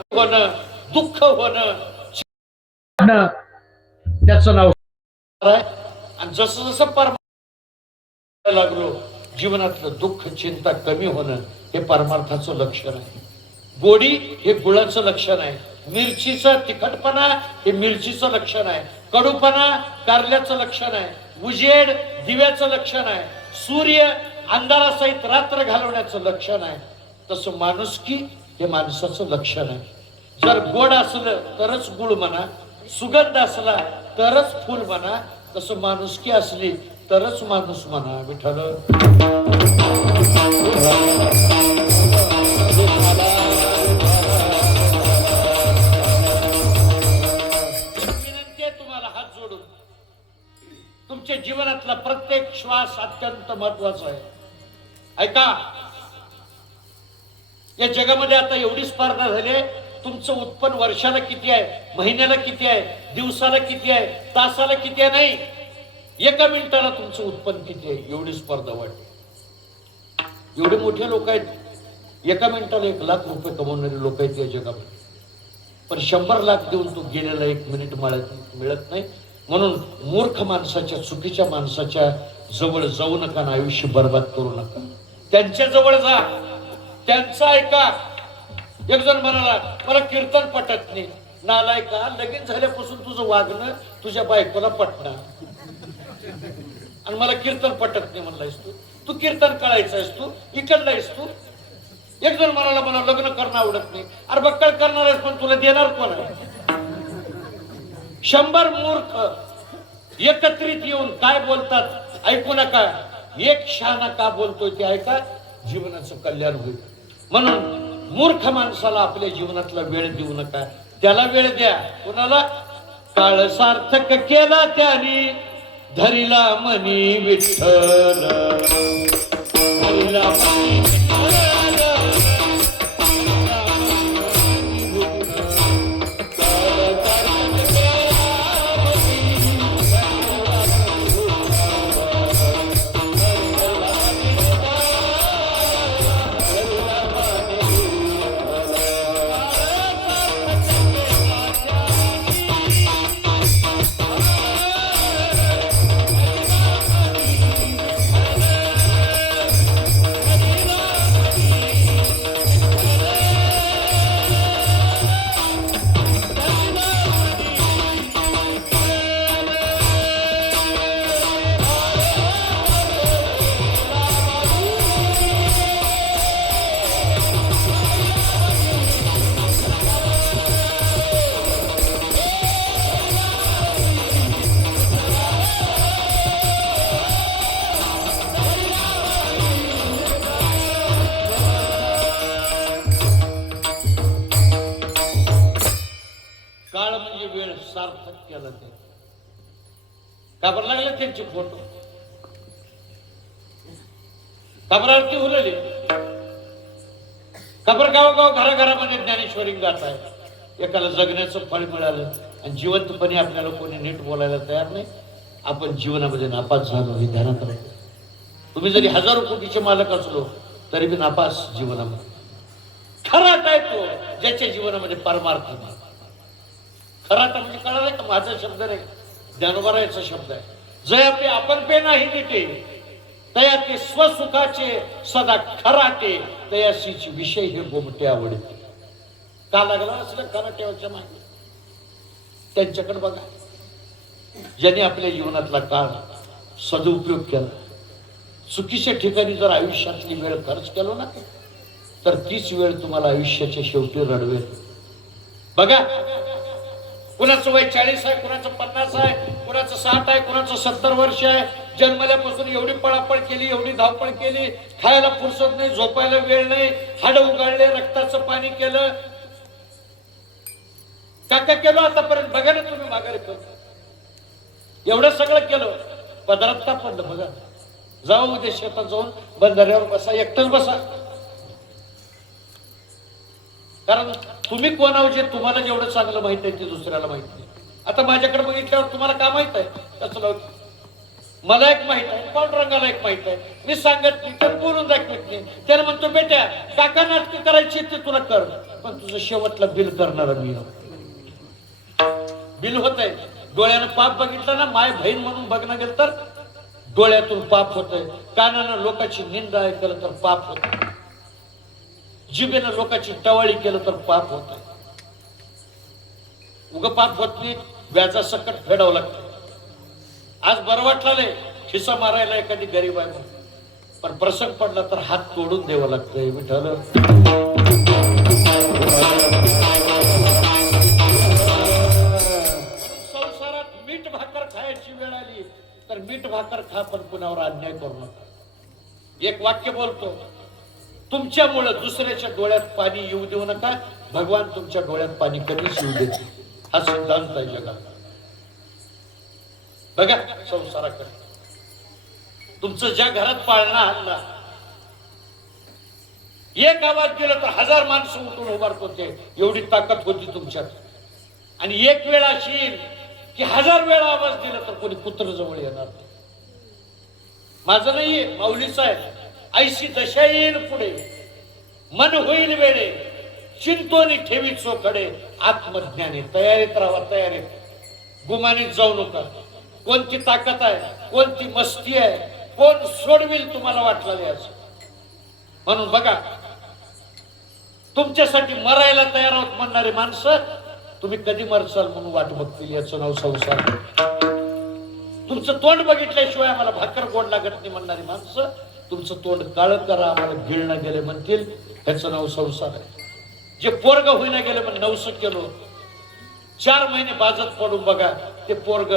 होणं, दुःख होणं, त्याचं नाव आहे. आणि जसं जसं परमार्थ लागलो जीवनातलं दुःख चिंता कमी होणं हे परमार्थाचं लक्षण आहे. गोडी हे गुळाचं लक्षण आहे. मिरचीचं तिखटपणा हे मिरचीचं लक्षण आहे. कडूपणा कारल्याचं लक्षण आहे. उजेड दिव्याचं लक्षण आहे. सूर्य अंधारासहित रात्र घालवण्याचं लक्षण आहे. तसं माणुसकी हे माणसाचं लक्षण आहे. जर गोड असलं तरच गुळ म्हणा, सुगंध असला तरच फुल म्हणा, तसं माणुसकी असली तरच माणूस म्हणा. विठ्ठल विनंती आहे तुम्हाला हात जोडून, तुमच्या जीवनातला प्रत्येक श्वास अत्यंत महत्वाचा आहे. ऐका, या जगामध्ये आता एवढी स्पर्धा झाली आहे. तुमचं उत्पन्न वर्षाला किती आहे, महिन्याला किती आहे, दिवसाला किती आहे, तासाला किती आहे, नाही, एका मिनिटाला तुमचं उत्पन्न किती आहे एवढी स्पर्धा वाढली. एवढे मोठे लोक आहेत, एका मिनिटाला 1 लाख रुपये कमवणारे लोक आहेत या जगामध्ये. पण 100 लाख देऊन तो गेलेला 1 मिनिट मिळत नाही. म्हणून मूर्ख माणसाच्या, चुकीच्या माणसाच्या जवळ जाऊ नका आणि आयुष्य बर्बाद करू नका. त्यांच्या जवळ जा, त्यांचा ऐका. एक जण म्हणाला, मला कीर्तन पटत नाही. नालायका, लगीन झाल्यापासून तुझं वागणं तुझ्या बायकोला पटणार आणि मला कीर्तन पटत नाही म्हणलायस तू. तू कीर्तन कळायचं तू, इकडला आहेस तू. एक जण म्हणाला, मला लग्न करणं आवडत नाही. अरे बक्कळ करणार आहेस, पण तुला देणार कोण आहे? 100 मूर्ख एकत्रित येऊन काय बोलतात ऐकू नका. एक शहाणा का बोलतोय ते ऐका, जीवनाचं कल्याण होईल. म्हणून मूर्ख माणसाला आपल्या जीवनातला वेळ देऊ नका, त्याला वेळ द्या. कोणाला? काळ सार्थक केला त्याने, धरिला मनी विठ्ठल, धरिला मनी सार्थक केलं. ते काबर लागले त्यांचे फोटो, काबरावरती उरले. काबर गावोगाव घराघरामध्ये ज्ञानेश्वरी गात आहे. एकाला जगण्याचं फळ मिळालं आणि जिवंतपणे आपल्याला कोणी नीट बोलायला तयार नाही. आपण जीवनामध्ये नापास झालो हे ध्यानात राहतो. तुम्ही जरी हजारो कोटीचे मालक असलो तरी बी नापास जीवनामध्ये. खरा काय तो ज्याच्या जीवनामध्ये परमार्थ नाही. खराटा म्हणजे कळालं का? माझा शब्द नाही, ज्ञानोबारायचा शब्द आहे. जया पे आपण पे नाही नीटे, तया ते स्वसुखाचे सदा खराटे, तयाशीची विषय हे गोमटे आवडते. का लागला असलं खराट्यावरच्या मागे? त्यांच्याकडे बघा, ज्यांनी आपल्या जीवनातला काळ सदुपयोग केला. चुकीच्या ठिकाणी जर आयुष्यातली वेळ खर्च केलो ना, तर तीच वेळ तुम्हाला आयुष्याच्या शेवटी रडवेल. बघा, कुणाचं वय 40 आहे, कुणाचं 50 आहे, कुणाचं 60 आहे, कुणाचं 70 वर्ष आहे. जन्मल्यापासून एवढी पळापळ केली, एवढी धावपळ केली, खायला फुरसत नाही, झोपायला वेळ नाही, हाड उगाळले, रक्ताचं पाणी केलं. काय केलं आतापर्यंत? बघा ना तुम्ही माघारी करता. एवढं सगळं केलं, पदरात का पडलं? बघा, जाऊ उद्या शेतात जाऊन बंधाऱ्यावर बसा, एकटंच बसा. कारण तुम्ही कोण आहो जे तुम्हाला जेवढं चांगलं माहित आहे ते दुसऱ्याला माहित नाही. आता माझ्याकडे बघितल्यावर तुम्हाला काय माहित आहे? त्याचं मला एक माहित आहे, पांडुरंगाला एक माहित आहे. मी सांगत नाही तर बोलून दाखवत नाही. त्याला म्हणतो, बेटा काका नाटकं करायची ते तुला कर, पण तुझं शेवटला बिल करणार मी. बिल होत आहे. डोळ्यानं पाप बघितलं ना, माय बहीण म्हणून बघणं गेलं तर डोळ्यातून पाप होतंय. कानानं लोकांची निंदा ऐकलं तर पाप होत. जिभेनं लोकांची टवाळी केलं तर पाप होत. उग पाप होत नाही, व्याजा सकट फेडावं लागतं. आज बरं वाटलं खिसा मारायला एखादी गरीब आहे, पण प्रसंग पडला तर हात तोडून द्यावं लागतंय. विठ्ठल संसारात मीठ भाकर खायची वेळ आली तर मीठ भाकर खा, पण कुणावर अन्याय करू नका. एक वाक्य बोलतो, तुमच्यामुळे दुसऱ्याच्या डोळ्यात पाणी येऊ देऊ नका, भगवान तुमच्या डोळ्यात पाणी कधीच येऊ देते. हा सिद्धांत आहे जगात. बघा संसाराकडे. तुमचं ज्या घरात पाळणा आणला, एक आवाज दिला तर 1000 माणसं उठून उभारत होते, एवढी ताकद होती तुमच्यात. आणि एक वेळ अशी येईल की 1000 वेळा आवाज दिला तर कोणी कुत्र जवळ येणार नाही. माझं नाहीये, माऊलीचं आहे. ऐशी दशा येईल पुढे, मन होईल वेळे, चिंतोनी ठेवी चोखडे, आत्मज्ञानी. तयारीत राहा, तयारीत. गुमानीत जाऊ नका. कोणती ताकद आहे, कोणती मस्ती आहे, कोण सोडविल तुम्हाला वाटलं असं. म्हणून बघा, तुमच्यासाठी मरायला तयार आहोत म्हणणारी माणसं तुम्ही कधी मरसाल म्हणून वाट बघतील. याचं नाव संसार. तुमचं तोंड बघितल्याशिवाय आम्हाला भाकर गोड लागत नाही म्हणणारी माणसं तुमचं तोंड काळं करा आम्हाला गिळणं गेले म्हणतील. ह्याचं नाव संसार आहे. जे पोरग होईना गेले पण नवस केलो, 4 महिने बाजत पडून बघा, ते पोरग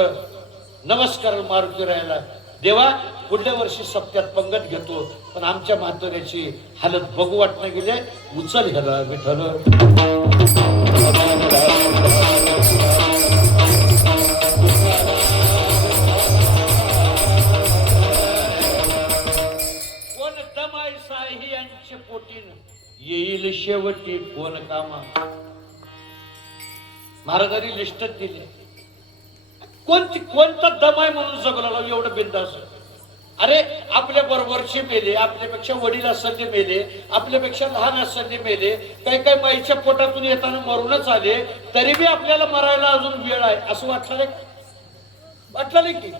नमस्कार मारुती राहायला, देवा पुढल्या वर्षी सप्त्यात पंगत घेतो, पण आमच्या म्हाताऱ्याची हालत बघू वाटणं गेले, उचल ह्याला विठ्ठल. कोण दमाई साही यांचे पोटीन येईल शेवटी कोण कामा. महाराजांनी लिस्टच दिली. कोणता दम आहे म्हणून जगला एवढं बिंदास. अरे आपल्या बरोबरचे मेले, आपल्यापेक्षा वडील असले मेले, आपल्यापेक्षा लहान असले मेले, काही माईच्या पोटातून येताना मरूनच आले, तरी बी आपल्याला मरायला अजून वेळ आहे असं वाटलं की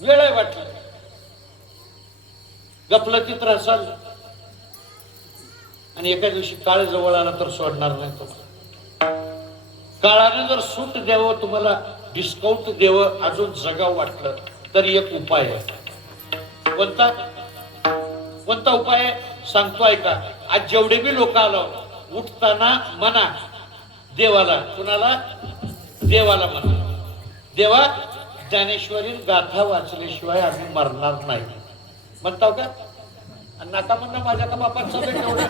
वेळ आहे वाटलं. गफलतीत राहसाल आणि एका दिवशी काळ जवळ आला तर सोडणार नाही तुम्हाला. काळाने जर सूट द्यावं, तुम्हाला डिस्काउंट द्यावं, अजून जगाव वाटलं तर एक उपाय आहे. कोणता उपाय आहे सांगतो ऐका. आज जेवढे बी लोक आलो, उठताना म्हणा देवाला. कुणाला? देवाला म्हणा, देवा ज्ञानेश्वरी गाथा वाचल्याशिवाय आम्ही मरणार नाही म्हणताव का? नाका म्हणणं माझ्या का बापात सगळं तेवढं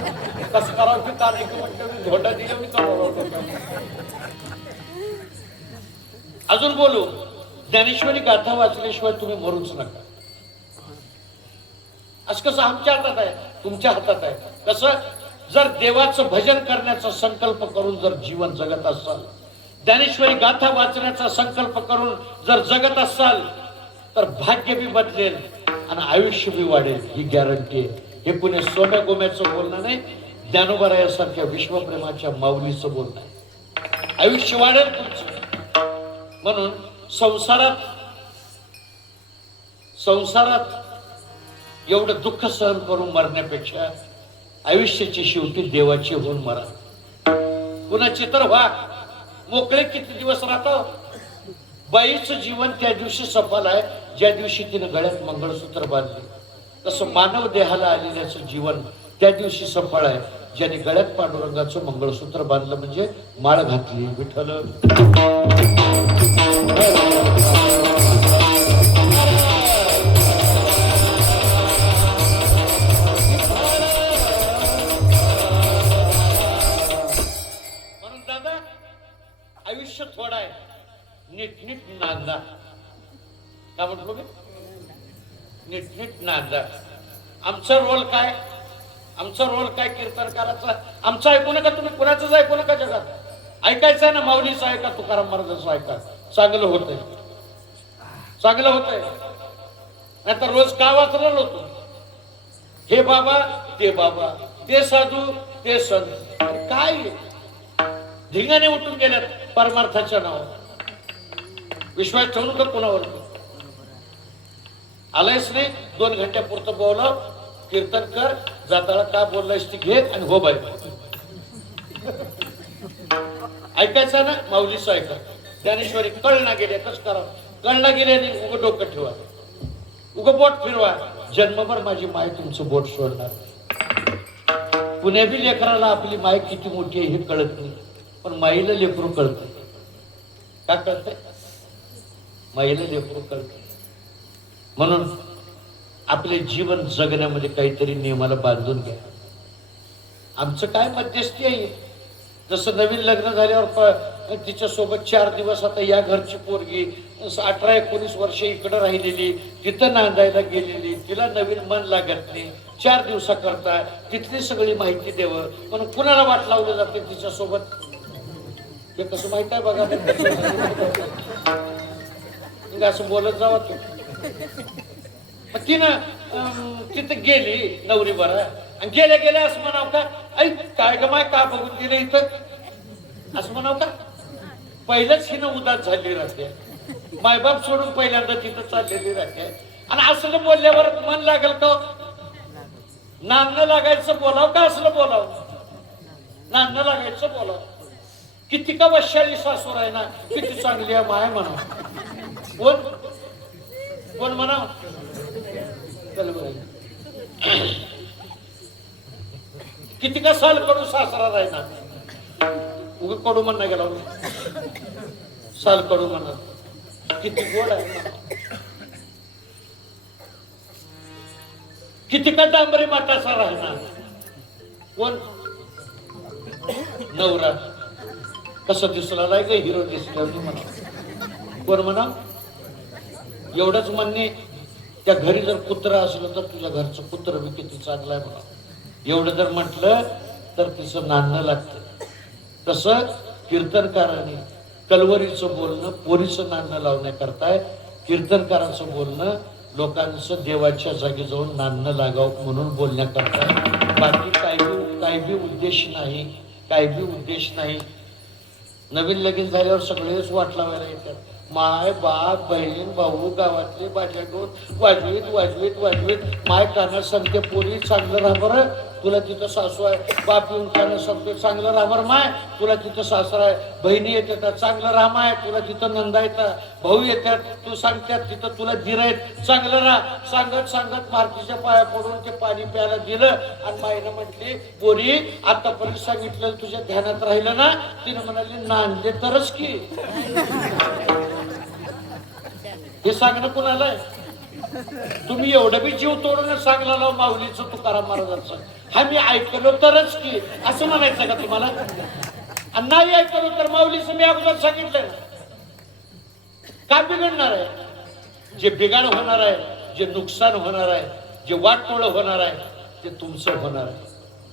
कसं करावं की काय म्हणतो झोटा दिलं मी अजून बोलू. ज्ञानेश्वरी गाथा वाचल्याशिवाय तुम्ही मरूच नका. असं कसं? आमच्या हातात आहे, तुमच्या हातात आहे. कसं? जर देवाचं भजन करण्याचा संकल्प करून जर जीवन जगत असाल, ज्ञानेश्वरी गाथा वाचण्याचा संकल्प करून जर जगत असाल, तर भाग्य बी बदलेल आणि आयुष्य बी वाढेल, ही गॅरंटी आहे. हे कुणी सोम्या गोम्याचं बोलणं नाही, ज्ञानोबरायासारख्या विश्वप्रेमाच्या माऊलीचं बोलणं आहे. आयुष्य वाढेल तुमचं. म्हणून संसारात एवढं दुःख सहन करून मरण्यापेक्षा आयुष्याची शेवटी देवाची होऊन मरा. कुणाची तर व्हा, मोकळे किती दिवस राहतो. बाईचं जीवन त्या दिवशी सफल आहे ज्या दिवशी तिने गळ्यात मंगळसूत्र बांधले. तसं मानव देहाला आलेल्याचं जीवन त्या दिवशी सफळ आहे ज्याने गळ्यात पांडुरंगाचं मंगळसूत्र बांधलं, म्हणजे माळ घातली. विठ्ठल म्हणून दादा आयुष्य थोडं आहे, नीट नांदा. का म्हटलो मी? नीट नांदा. आमचा रोल काय? आमचा रोल काय कीर्तनकाराचा? आमचं ऐकू नका तुम्ही, कुणाचंच ऐकू नका जगात. ऐकायचं आहे ना माऊलीचं ऐका, तुकाराम महाराजांचं ऐका. चांगलं होतंय, चांगलं होतंय. नाही तर रोज का वाचलेलं होतो, हे बाबा ते बाबा, ते साधू ते संत काय धिंगाने उठून गेल्यात परमार्थाच्या नावावर. विश्वास ठेवू नका कोणावर. आलायच नाही 2 घंट्यापुरतं बोलाव, कीर्तन कर, जाताला का बोललायस ती घे आणि हो बाय. ऐकायचं ना माऊलीचं ऐका. ज्ञानेश्वरी कळना गेले कसं करा, कळना गेले नाही उगं डोकं ठेवा, उगं बोट फिरवा. जन्मभर माझी माय तुमचं बोट सोडणार. पुण्याबी लेकराला आपली माय किती मोठी आहे हे कळत नाही, पण माईला लेकरू कळत. का कळतंय? माईला लेकरू कळत. म्हणून आपले जीवन जगण्यामध्ये काहीतरी नियमाला बांधून घ्या. आमचं काय मध्यस्थी आहे. जसं नवीन लग्न झाल्यावर तिच्या सोबत 4 दिवस आता या घरची पोरगी 18-19 वर्ष इकडं राहिलेली, तिथं नांदायला गेलेली, तिला नवीन मन लागत नाही, 4 दिवसाकरता तिथली सगळी माहिती द्यावं म्हणून कुणाला वाट लावलं जाते तिच्या सोबत. हे कसं माहित आहे बघा. असं बोलत जावं तू. तिनं तिथं गेली नवरी बरा आणि गेल्या गेल्या असं म्हणाव का, ऐक काय ग माय का बघून दिलं इथं असं म्हणाव का. पहिलंच हिनं उदास झाली राहते, मायबाप सोडून पहिल्यांदा तिथं चाललेली राहते. आणि असलं बोलल्यावर मन लागेल का? नांदणं लागायचं बोलाव का असलं बोलाव? नांदणं लागायचं बोलाव. किती का वैशाली सासूर आहे ना, किती चांगली आहे माय म्हणा. कोण कोण म्हणा. किती का साल कडू सासरा आहे ना. उग कडू म्हणणं गेला साल कडू म्हणत. किती गोड आहे. किती का डांबरी माटाचा राहणार. कोण नवरा कसं दिसला नाही ग, हिरो दिसला म्हणा. कोण म्हणा. एवढंच म्हणणे त्या घरी जर कुत्र असलं तर तुझ्या घरचं कुत्र बी किती चांगलं आहे म्हणा. एवढं जर म्हटलं तर तिचं नांदणं लागतं. तसं कीर्तनकाराने कलवरीचं बोलणं पोरीचं नांदणं लावण्याकरता कीर्तनकाराचं बोलणं लोकांचं देवाच्या जागी जाऊन नांदणं लागावं म्हणून बोलण्याकरता. बाकी काही बी उद्देश नाही, काही बी उद्देश नाही. नवीन लगीन झाल्यावर सगळेच वाट लावायला येतात. माय बाप बहीण भाऊ गावातले बाजाटून वाजवीत वाजवीत वाजवीत माय काना सांगते पोरी चांगलं राहा बरं, तुला तिथं सासू आहे. बाप येऊन काना सांगते चांगलं राहा बरं माय, तुला तिथं सासरा आहे. बहिणी येतात चांगलं राहा माय, तुला तिथं नंदा येतात. भाऊ येतात तू सांगतात तिथं तुला धीर आहेत चांगलं राहा. सांगत सांगत मारुतीच्या पाया पडून ते पाणी प्यायला दिलं आणि माईनं म्हटली पोरी आतापर्यंत सांगितलं तुझ्या ध्यानात राहिलं ना. तिनं म्हणाली नांदले तरच की. हे सांगणं कुणाला आहे? तुम्ही एवढं बी जीव तोडून सांगला लाव माऊलीचं तुकाराम महाराजांचं. हा मी ऐकलो तरच की असं म्हणायचं का तुम्हाला? आणि नाही ऐकलो तर माऊलीचं मी अगोदर सांगितलं ना. का बिघडणार आहे? जे बिघाड होणार आहे, जे नुकसान होणार आहे, जे वाटोळ होणार आहे ते तुमचं होणार आहे.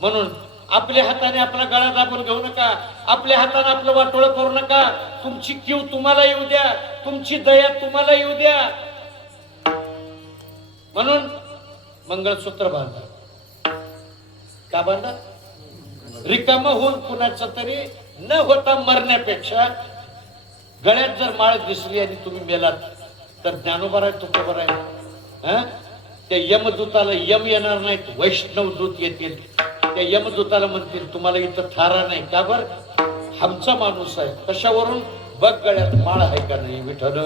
म्हणून आपल्या हाताने आपला गळा दाबून घेऊ नका. आपल्या हाताने आपलं वाटोळ करू नका. तुमची कीव तुम्हाला येऊ द्या, तुमची दया तुम्हाला येऊ द्या. म्हणून मंगळसूत्र बांधा. का बांधा? रिकाम होऊन कुणाचं तरी न होता मरण्यापेक्षा गळ्यात जर माळ दिसली आणि तुम्ही मेलात तर ज्ञानोबा आहे तुकोबा आहे. त्या यमदूताला यम येणार नाहीत, वैष्णव दूत येतील. त्या यमदूताला म्हणतील तुम्हाला इथं थारा नाही. का बर? आमचा माणूस आहे. कशावरून? बघ गळ्यात माळ आहे का नाही. विठ्ठल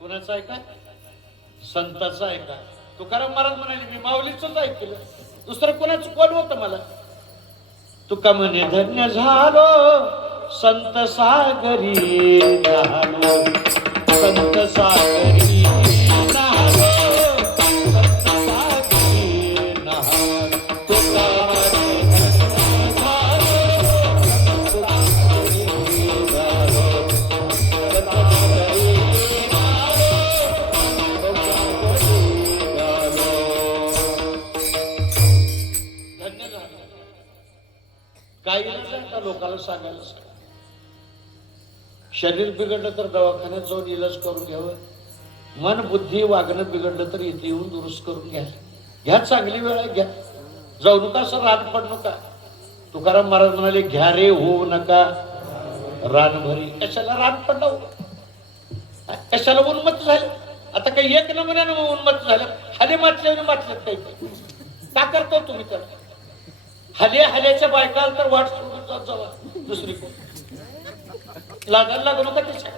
कुणाचं ऐका? संताचं ऐका. तुकाराम महाराज म्हणाले मी माऊलीच ऐकलं, दुसरं कोणाचं कोण होतं मला. तुका म्हणे धन्य झालो संत सागरी राहलो, संत सागरी राहलो, संत सागरी राहलो. तुका म्हणे धन्य झालो संत सागरी राहलो, संत काही नाही का लोकांना सांगायला सांग. शरीर बिघडलं तर दवाखान्यात जाऊन इलाज करून घ्यावं. मन बुद्धी वागणं बिघडलं तर इथे येऊन दुरुस्त करून घ्या. घ्या, चांगली वेळ आहे, घ्या. जाऊ नका असं रान पड नका. तुकाराम महाराज म्हणाले घ्या रे होऊ नका रानभरी. कशाला रान पडलं, कशाला उन्मत्त झालं. आता काही एक नमुन्यानं उन्मत्त झालं. हाले मातल्याने मातल्यात काही का करतो तुम्ही तर. हल्याच्या बायकाला तर वाट सोडून जात जावा दुसरी कोण. लागायला लागू नका त्याच्या,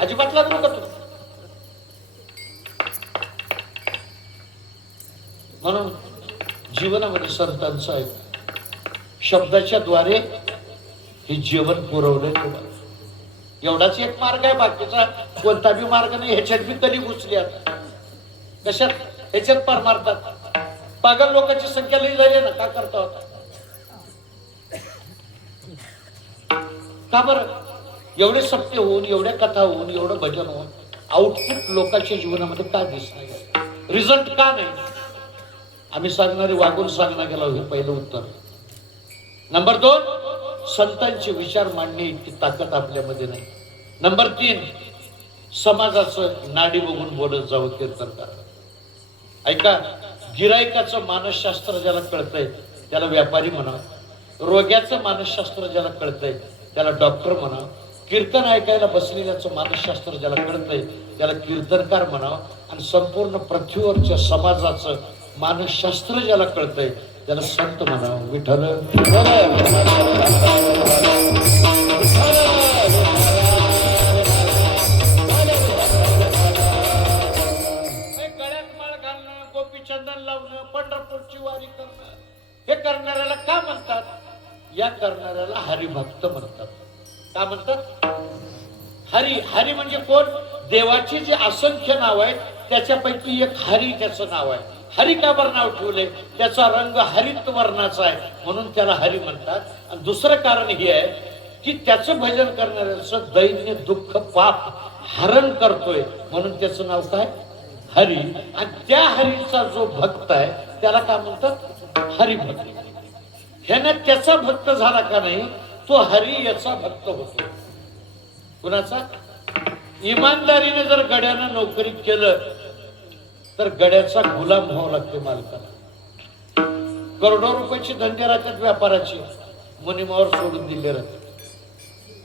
अजिबात लागू नका तुम्ही. म्हणून जीवनामध्ये संतांचं आहे शब्दाच्या द्वारे हे जीवन पुरवलंय तुम्हाला. एवढाच एक मार्ग आहे, बाकीचा कोणता बी मार्ग नाही. ह्याच्यात बी कधी घुसली आता कशात, ह्याच्यात परमार्थात. पागल लोकांची संख्या लई झाली ना, का करता होता. का बरं एवढे सत्य होऊन, एवढ्या कथा होऊन, एवढं भजन होऊन आउटपुट लोकांच्या जीवनामध्ये का दिसणार, रिझल्ट का नाही. आम्ही सांगणारे वागून सांगणार गेलो, हे पहिलं उत्तर. नंबर 2, संतांचे विचार मांडणे इतकी ताकद आपल्यामध्ये नाही. नंबर 3, समाजाचं नाडी बघून बोलत जावं कीर्तनकार. ऐका, गिरायकाचं मानसशास्त्र ज्याला कळतंय त्याला व्यापारी म्हणा. रोग्याचं मानसशास्त्र ज्याला कळतंय त्याला डॉक्टर म्हणा. कीर्तन ऐकायला बसलेल्याचं मानसशास्त्र ज्याला कळतंय त्याला कीर्तनकार म्हणावं. आणि संपूर्ण पृथ्वीवरच्या समाजाचं मानसशास्त्र ज्याला कळतंय त्याला संत म्हणावं. विठ्ठल गळ्यात माळ घालणं, गोपी चंदन लावणं, पंढरपूरची वारी करणं, हे करणाऱ्याला का म्हणतात. या करणाऱ्याला हरिभक्त म्हणतात. का म्हणतात. हरी. हरी म्हणजे कोण. देवाची जी असंख्य नाव आहेत त्याच्यापैकी एक हरी त्याचं नाव आहे. हरी का बरं नाव ठेवले, त्याचा रंग हरित वर्णाचा आहे म्हणून त्याला हरी म्हणतात. आणि दुसरं कारण हे आहे की त्याचं भजन करणाऱ्याचं दैन्य दुःख पाप हरण करतोय म्हणून त्याचं नाव काय, हरी. आणि त्या हरीचा जो भक्त आहे त्याला काय म्हणतात, हरिभक्त. ह्यानं त्याचा भक्त झाला का नाही, तो हरी याचा भक्त होतो. कुणाचा. इमानदारीने जर गड्यानं नोकरी केलं तर गड्याचा गुलाम व्हावं लागते मालकाला. करोडो रुपयाची धंदे राहतात व्यापाराची, मुनिमावर सोडून दिले राहते.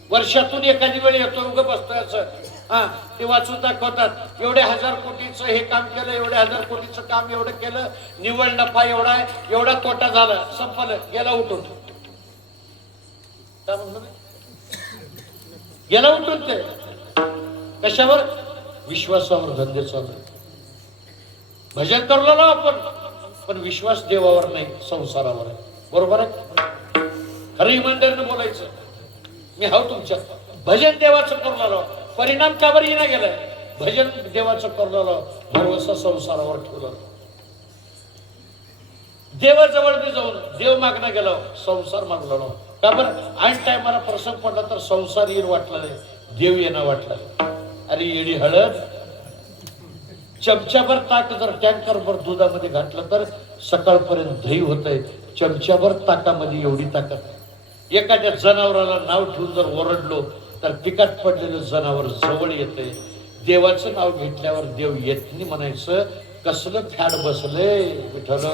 वर्षातून एखादी वेळ येतो उगं बसतो असं, हा ते वाचून दाखवतात एवढे 1000 कोटीचं हे काम केलं, एवढे 1000 कोटीचं काम एवढं केलं, निव्वळ नफा एवढा आहे, एवढा तोटा झाला, संपलं, गेला उठून. काय म्हणलं, गेला उठून. ते कशावर, विश्वासावर धंदे चालू. भजन करलो ना आपण, पण विश्वास देवावर नाही, संसारावर आहे. बरोबर आहे. खरं इमानदारीने बोलायचं. मी हाव तुमच्या भजन देवाचं करलो, परिणाम का बरं येणं गेलाय. भजन देवाचं करलो, भरवसा संसारावर ठेवलं. देवाजवळ बी जाऊन देव मागणं गेलो, संसार मागलो. का बरं, ऐन टायमाला प्रसंग पडला तर संसार येईल वाटला नाही, देव येणं वाटलं. अरे येडी हळद, चमच्याभर ताक जर टँकरभर दुधामध्ये घातलं तर सकाळपर्यंत दही होतंय. चमच्याभर ताकामध्ये एवढी ताकद. एखाद्या जनावराला नाव ठेवून जर ओरडलो तर पिकात पडलेलं जनावर जवळ येतंय. देवाचं नाव घेतल्यावर देव येत नाही म्हणायचं. कसलं फॅड बसलंय विठ्ठल.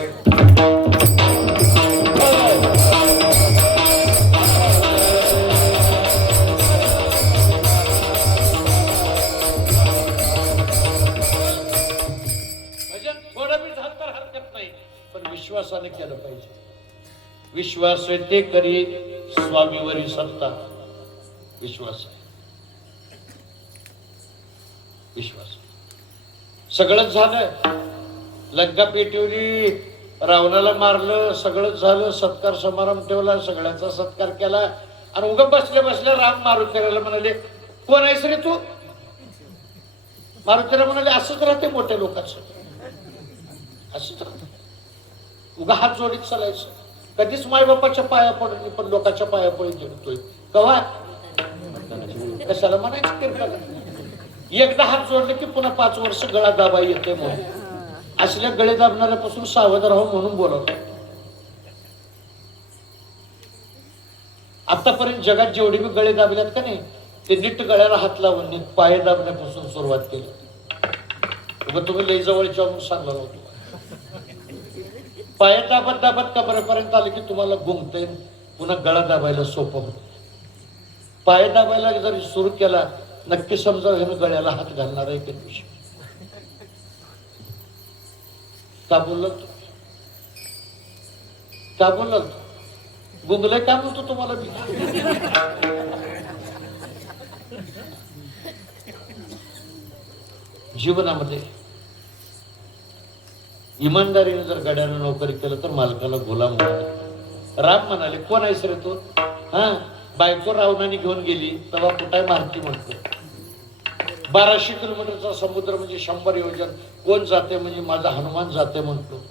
विश्वासाने केलं पाहिजे. विश्वास ते करी स्वामीवरी सत्ता. विश्वास विश्वास सगळंच झालं. लंका पेटवली, रावणाला मारलं, सगळंच झालं. सत्कार समारंभ ठेवला, सगळ्यांचा सत्कार केला. आणि उगा बसल्या बसल्या राम मारुतीला म्हणाले, कोण आहेस रे तू. मारुतीला म्हणाले, असंच राहते मोठ्या लोकांचं, असंच राहत. उगा हात जोडीत चालायचं. कधीच मायबापाच्या पाया पडली, पण लोकांच्या पाया पडून घेतोय. कवा कशाला म्हणायचं कीर्तन. एकदा हात जोडले की पुन्हा 5 वर्ष गळा दाबा येते. म्हणून असल्या गळे दाबणाऱ्यापासून सावध राहू म्हणून बोलवलं. आतापर्यंत जगात जेवढे मी गळे दाबल्यात का नाही, ते नीट गळ्याला हात लावून नीट पाय दाबण्यापासून सुरुवात केली. मग तुम्ही लई जवळच्या म्हणून सांगणार होतो. पाय दाबत दाबत कमरेपर्यंत आले की तुम्हाला गुंगते, पुन्हा गळा दाबायला सोपं होतं. पाय दाबायला जर सुरू केला, नक्की समजा हे गळ्याला हात घालणार आहे. विषय का बोललो का बोललो गुंगलंय का म्हणतो तुम्हाला मी. जीवनामध्ये इमानदारीने जर गड्यानं नोकरी केलं तर मालकाला गुलाम होणार. राम म्हणाले, कोण आहेस रे तू? हा, बायको रावणाने घेऊन गेली तेव्हा कुठाय मारती म्हणतो. 1200 किलोमीटरचा समुद्र म्हणजे 100 योजन कोण जाते म्हणजे माझा हनुमान जाते म्हणतो.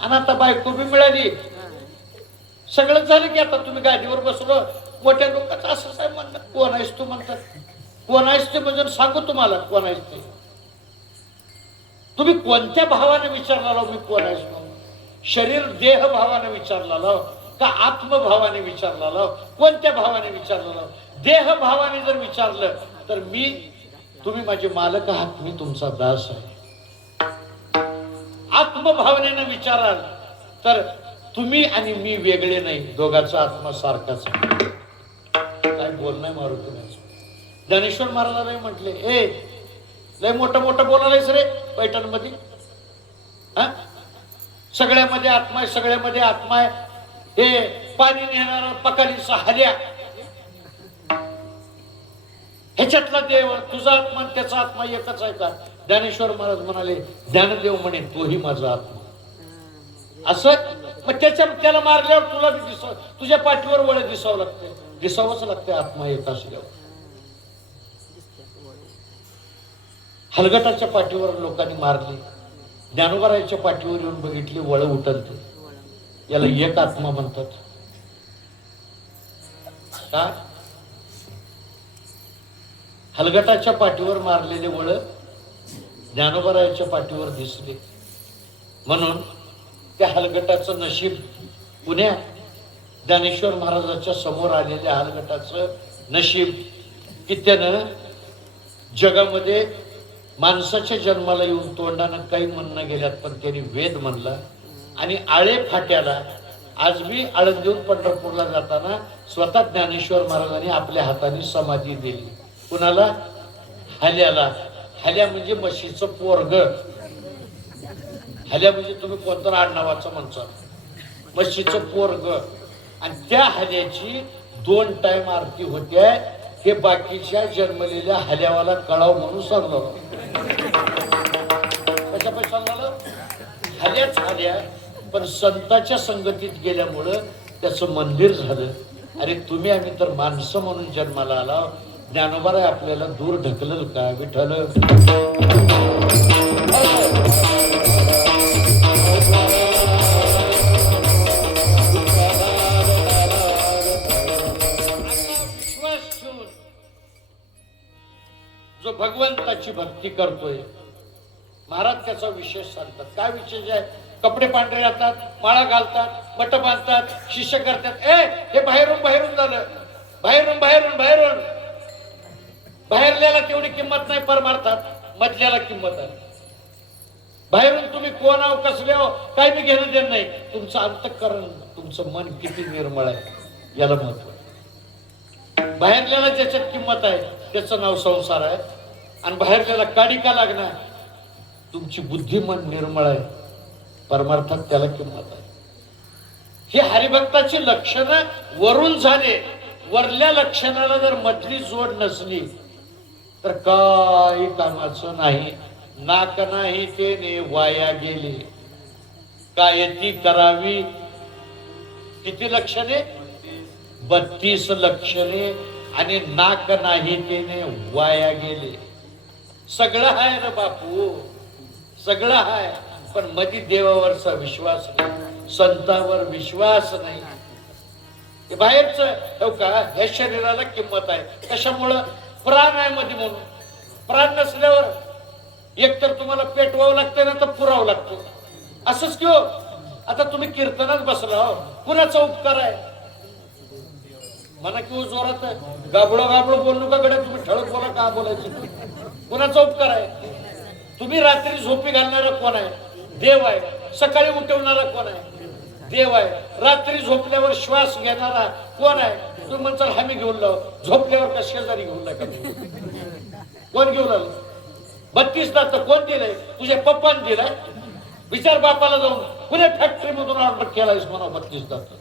आणि आता बायको बी मिळाली, सगळं झालं की आता तुम्ही गाडीवर बसलो. मोठ्या लोकांचं असंच आहे म्हणतात, कोण आहेस तू म्हणतात. कोण आहेस ते म्हणजे सांगू तुम्हाला कोण आहेस ते. तुम्ही कोणत्या भावाने विचारला मी कोण आहेस म्हणून? शरीर देह भावाने विचारला का आत्मभावाने विचारला? कोणत्या भावाने विचारला? देह भावाने जर विचारलं तर मी, तुम्ही माझे मालक आहात, मी तुमचा दास आहे. आत्मभावनेने विचाराल तर तुम्ही आणि मी वेगळे नाही, दोघांचा आत्मा सारखाच. काय बोलणं मारुती. ज्ञानेश्वर महाराजांनी म्हटले, ए लय मोठं मोठं बोलायलायस रे पैठण मध्ये. हा, सगळ्यामध्ये आत्मा आहे, सगळ्यामध्ये आत्मा आहे. हे पाणी नेणारा पकालीचा हल्या, ह्याच्यातला देव तुझा आत्मा त्याचा आत्मा एकच आहे का? ज्ञानेश्वर महाराज म्हणाले, ज्ञानदेव म्हणे तोही माझा आत्मा. असं मग त्याला मारल्यावर तुला बी दिसाव, तुझ्या पाठीवर वळ दिसावं लागते, दिसावंच लागते आत्मा येत असल्यावर. हलगटाच्या पाठीवर लोकांनी मारली, ज्ञानोबारायच्या पाठीवर येऊन बघितली, वळ उठलते. याला एक आत्मा म्हणतात. का? हलगटाच्या पाठीवर मारलेले वळ ज्ञानोबारायच्या पाठीवर दिसले, म्हणून त्या हलगटाचं नशीब पुण्या ज्ञानेश्वर महाराजाच्या समोर आलेल्या हलगटाचं नशीब की त्यानं जगामध्ये माणसाच्या जन्माला येऊन तोंडानं काही म्हणणं गेल्यात, पण त्यांनी वेद म्हणला. आणि आळे फाट्याला आज मी आळंदीहून पंढरपूरला जाताना स्वतः ज्ञानेश्वर महाराजांनी आपल्या हाताने समाधी दिली. कुणाला? हल्याला. हल्या म्हणजे म्हशीचं पोरग. हल्या म्हणजे तुम्ही कोणतं आडनावाचं म्हणता, म्हशीचं पोरग. आणि त्या हल्याची 2 टाइम आरती होते. हे बाकीच्या जन्मलेल्या हल्यावाला कळाव म्हणून सांगलं. कशा पैसा झालं? हल्याच हल्या, पण संताच्या संगतीत गेल्यामुळं त्याचं मंदिर झालं. अरे तुम्ही आम्ही तर माणसं म्हणून जन्माला आला. ज्ञानोबाराय आपल्याला दूर ढकलल का विठ्ठल? विश्वास ठेवून जो भगवंताची भक्ती करतोय, महाराज त्याचा विशेष सांगतात. काय विशेष आहे? कपडे पांढरे राहतात, माळा घालतात, मठ बांधतात, शिष्य करतात. हे बाहेरून बाहेरून झालं, बाहेरून बाहेरून बाहेरून. बाहेरल्याला तेवढी किंमत नाही, परमार्थात मधल्याला किंमत आहे. बाहेरून तुम्ही कोण आहो, कसले आहो, काय मी घेणं देणं नाही. तुमचं अंतःकरण, तुमचं मन किती निर्मळ आहे याला महत्व आहे. बाहेरल्याला ज्याच्यात किंमत आहे त्याचं नाव संसार आहे. आणि बाहेरल्याला काडी का लागणार? तुमची बुद्धी मन निर्मळ आहे, परमार्थात त्याला किंमत आहे. ही हरिभक्ताची लक्षणं वरून झाले. वरल्या लक्षणाला जर मधली जोड नसली तर काही कामाचं नाही. नाक नाही तेने वाया गेले, कायती करावी. किती लक्षणे? 32 लक्षणे. आणि नाक नाही तेने वाया गेले. सगळं आहे रे बापू, सगळं आहे, पण मधी देवावरचा विश्वास नाही, संतांवर विश्वास नाही. हे बाहेरचं का? ह्या शरीराला किंमत आहे कशामुळं? प्राण आहे मध्ये म्हणून. प्राण नसल्यावर एकतर तुम्हाला पेटवावं लागतं ना तर पुरावं लागतो. असंच किंवा आता तुम्ही कीर्तनात बसला हो, कुणाचा उपकार आहे? मला किंवा जोरात आहे गाबडो बोलू नका कडे तुम्ही ठळक बोला का बोलायचं कोणाचा उपकार आहे तुम्ही रात्री झोपी घालणारा कोण आहे देव आहे सकाळी उठवणारा कोण आहे देव आहे रात्री झोपल्यावर श्वास घेणारा कोण आहे तुम्ही म्हणताल हमी घेऊन लाव झोपल्यावर का शेजारी घेऊन लाव कोण घेऊन आलं 32 दात कोण दिलंय तुझ्या पप्पाने दिलाय विचार बापाला जाऊन पुणे फॅक्टरी मधून ऑर्डर केलायस म्हणा 32 दात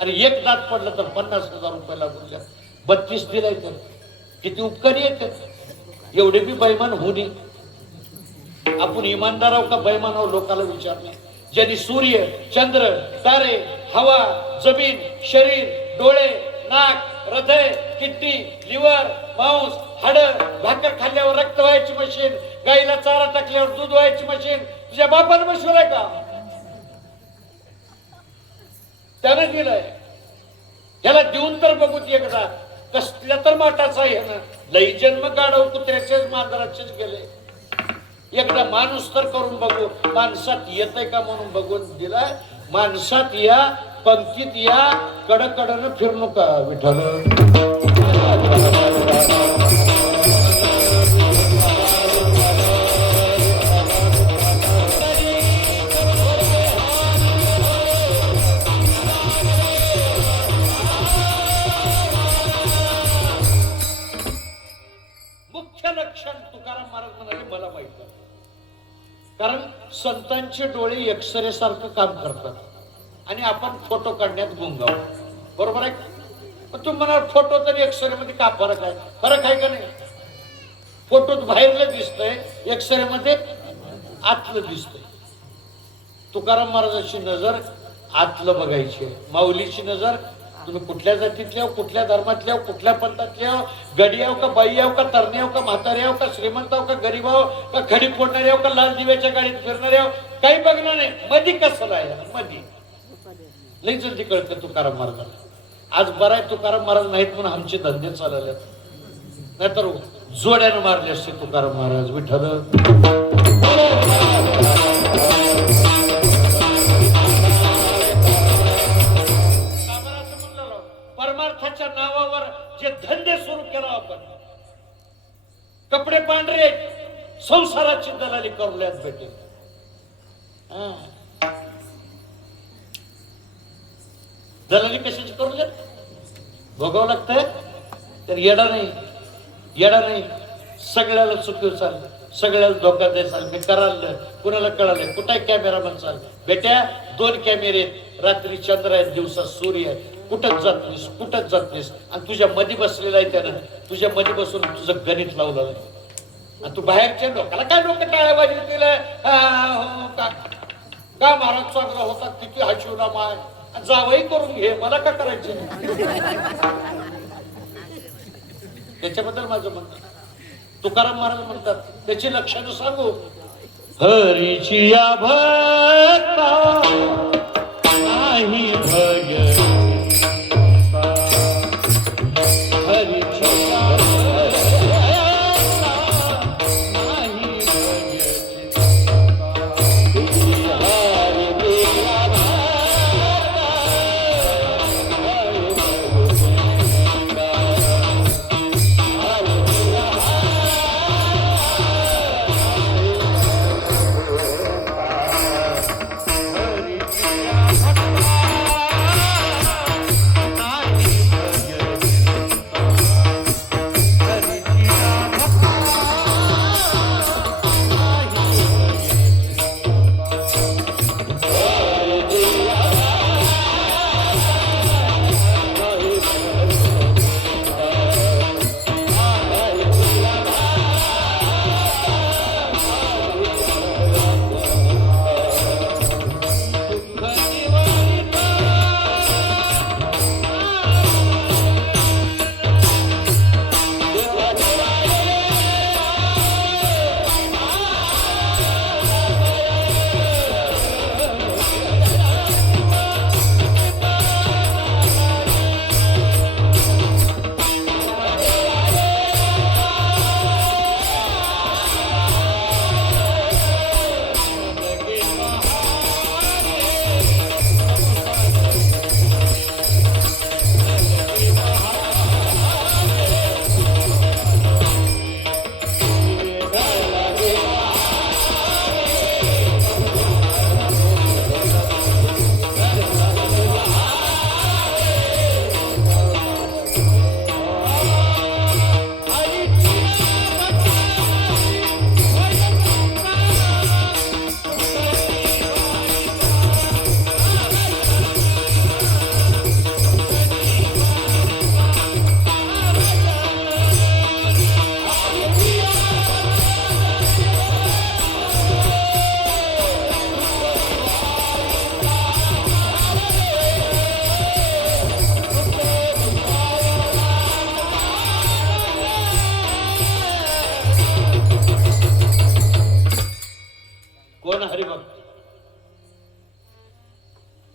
आणि एक दात पडलं तर 50,000 रुपये लागून द्या 32 दिलाय तर किती उपकारी आहेत एवढे बी बैमान होणे आपण इमानदार आहो का बैमान आहो लोकांना विचारलं ज्यांनी सूर्य चंद्र तारे हवा जमीन शरीर डोळे नाक हृदय किडनी लिव्हर मांस हाड भाकर खाल्ल्यावर रक्त व्हायची मशीन गाईला चारा टाकल्यावर दूध व्हायची मशीन तुझ्या बापानं मशहूर आहे का त्याने दिलंय याला देऊन तर बघू एकदा कसल्या तर माटाचा आहे ना लई जन्म गाढव कुत्र्याचेच मांजराचेच गेले एकदा माणूस तर करून बघू माणसात येतय का म्हणून बघून दिला माणसात या पंक्तीत या कडकडनं फिरू नका विठ्ठल मुख्य लक्षण तुकाराम महाराज म्हणाले मला माहित नाही कारण संतांचे डोळे एक्सरे सारखं काम करतात आणि आपण फोटो काढण्यात गुंगाव बरोबर आहे पण तुम्ही म्हणाल फोटो तरी एक्सरे मध्ये का फरक आहे का नाही फोटोत बाहेरलं दिसतंय एक्सरे मध्ये आतलं दिसतंय तुकाराम महाराजांची नजर आतलं बघायची माऊलीची नजर तुम्ही कुठल्या जातीतल्या कुठल्या धर्मातल्या कुठल्या पंथातल्या गडी आहो का बाई आहो का तरणे आहो का म्हातारे आहो का श्रीमंत आहो का गरीब आहो का खडी फोडणारे आहो का लाल दिव्याच्या गाडीत फिरणारे आहो काही बघणार नाही मधी कसं आहे मधी लई जल्दी कळतं तुकाराम महाराजांना आज बरं आहे तुकाराम महाराज नाहीत म्हणून आमचे धंदे चालले नाहीतर जोड्यानं मारले असते तुकाराम महाराज विठ्ठल परमार्थाच्या नावावर जे धंदे सुरू केला आपण कपडे पांढरे संसाराची दलाली करूल्यात भेटे दलाली कशाची करूल्यात भोगावं लागतंय तर येडा नाही सगळ्याला चुकीव चाल सगळ्याला धोका द्याय चाल मी कराल कुणाला कळालं कुठे कॅमेरामॅन चाल बेट्या 2 कॅमेरे रात्री चंद्र आहेत दिवसा सूर्य आहे कुठंच जात नाहीस आणि तुझ्या मध्ये बसलेला आहे त्यानं तुझ्या मध्ये बसून तुझं गणित लावलं आणि तू बाहेरच्या लोकांना काय लोक टाळ्या वाजले दिलं का महाराज चांगला होता किती हाशिवला माय जावई करून घे मला का करायचे त्याच्याबद्दल माझं म्हणणं तुकाराम महाराज म्हणतात त्याची लक्षणं सांगू हरीची या भक्ता नाही भय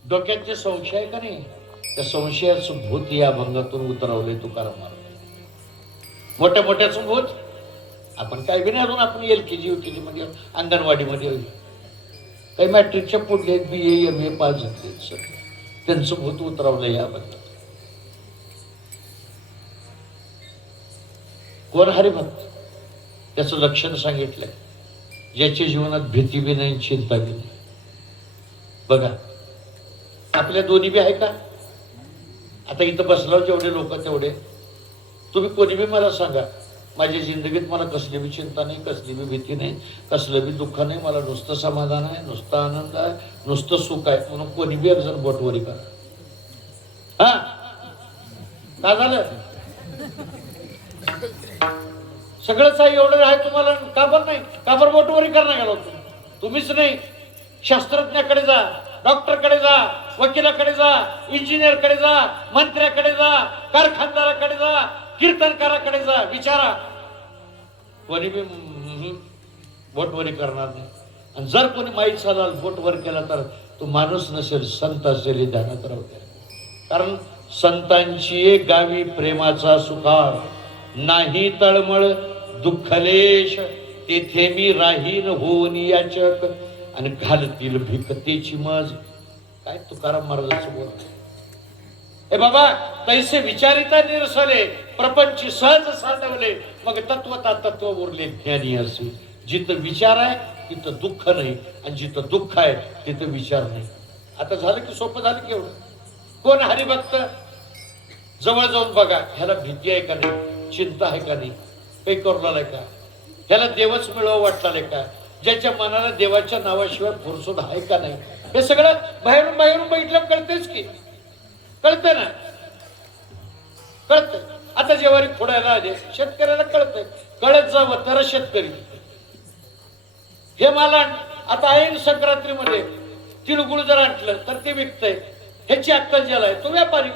डोक्यात जे संशय आहे का नाही, त्या संशयाचं भूत या अभंगातून उतरवले तुकाराम महाराज. मोठ्या मोठ्याचं भूत आपण काय बी नाही, अजून आपण LKG UKG मध्ये अंगणवाडीमध्ये काही मॅट्रिकच्या पुढले BA MA पास झाले, त्यांचं भूत उतरवलं या अभंगात. कोण हरिभक्त? त्याचं लक्षण सांगितलंय, ज्याच्या जीवनात भीती बी नाही, चिंता बी नाही. बघा आपल्या दोन्ही बी आहे का? आता इथं बसल्यावर जेवढे लोक तेवढे तुम्ही कोणी बी मला सांगा, माझ्या जिंदगीत मला कसली बी चिंता नाही, कसली बी भीती नाही, कसलं बी दुःख नाही, मला नुसतं समाधान आहे, नुसतं आनंद आहे, नुसतं सुख आहे, म्हणून कोणी बी एक जण बोटवरी करा. हा काय झालं? सगळंच आहे, एवढं आहे तुम्हाला, का बरं नाही? का बरं बोटवरी करणार गेलो? तुम्हीच नाही, शास्त्रज्ञाकडे जा, डॉक्टरकडे जा, वकिलाकडे जा, इंजिनियरकडे जा, मंत्र्याकडे जा, कारखानदाराकडे जा, कीर्तनकाराकडे जा, विचारा, कोणी बी बोटवरी करणार नाही. आणि जर कोणी माहीत झाला बोटवर केला तर तो माणूस नसेल, संत असेल, हे ध्यानात राहू द्या. कारण संतांची गावी प्रेमाचा सुखार, नाही तळमळ दुःखलेश, तेथे मी राहीन होऊन याचक, आणि घालतील भिकतेची मज. काय तुकाराम महाराजांचं बोल. ए बाबा, तैसे विचारिता निरसले, प्रपंची सहज साठवले, मग तत्वता तत्व उरले ज्ञानी असे. जिथं विचार आहे तिथं दुःख नाही, आणि जिथं दुःख आहे तिथं विचार नाही. आता झालं की सोपं झालं की एवढं. कोण हरिभक्त? जवळ जाऊन बघा, ह्याला भीती आहे का नाही, चिंता आहे का नाही, काही करू लागलाय का, ह्याला देवच मिळवा वाटलाय का, ज्याच्या मनाला देवाच्या नावाशिवाय फुरसत आहे का नाही, हे सगळं बाहेरून बाहेरून बघितलं कळतेच की. कळतंय ना, कळतंय. आता जेवारी फोडायला आले, शेतकऱ्याला कळतंय, कळत जावं तर शेतकरी. हे मालाण आता ऐन संक्रांतीमध्ये तिळगुळ जर आणलं तर ते विकतंय, ह्याची अक्कल ज्याला आहे तो व्यापारी.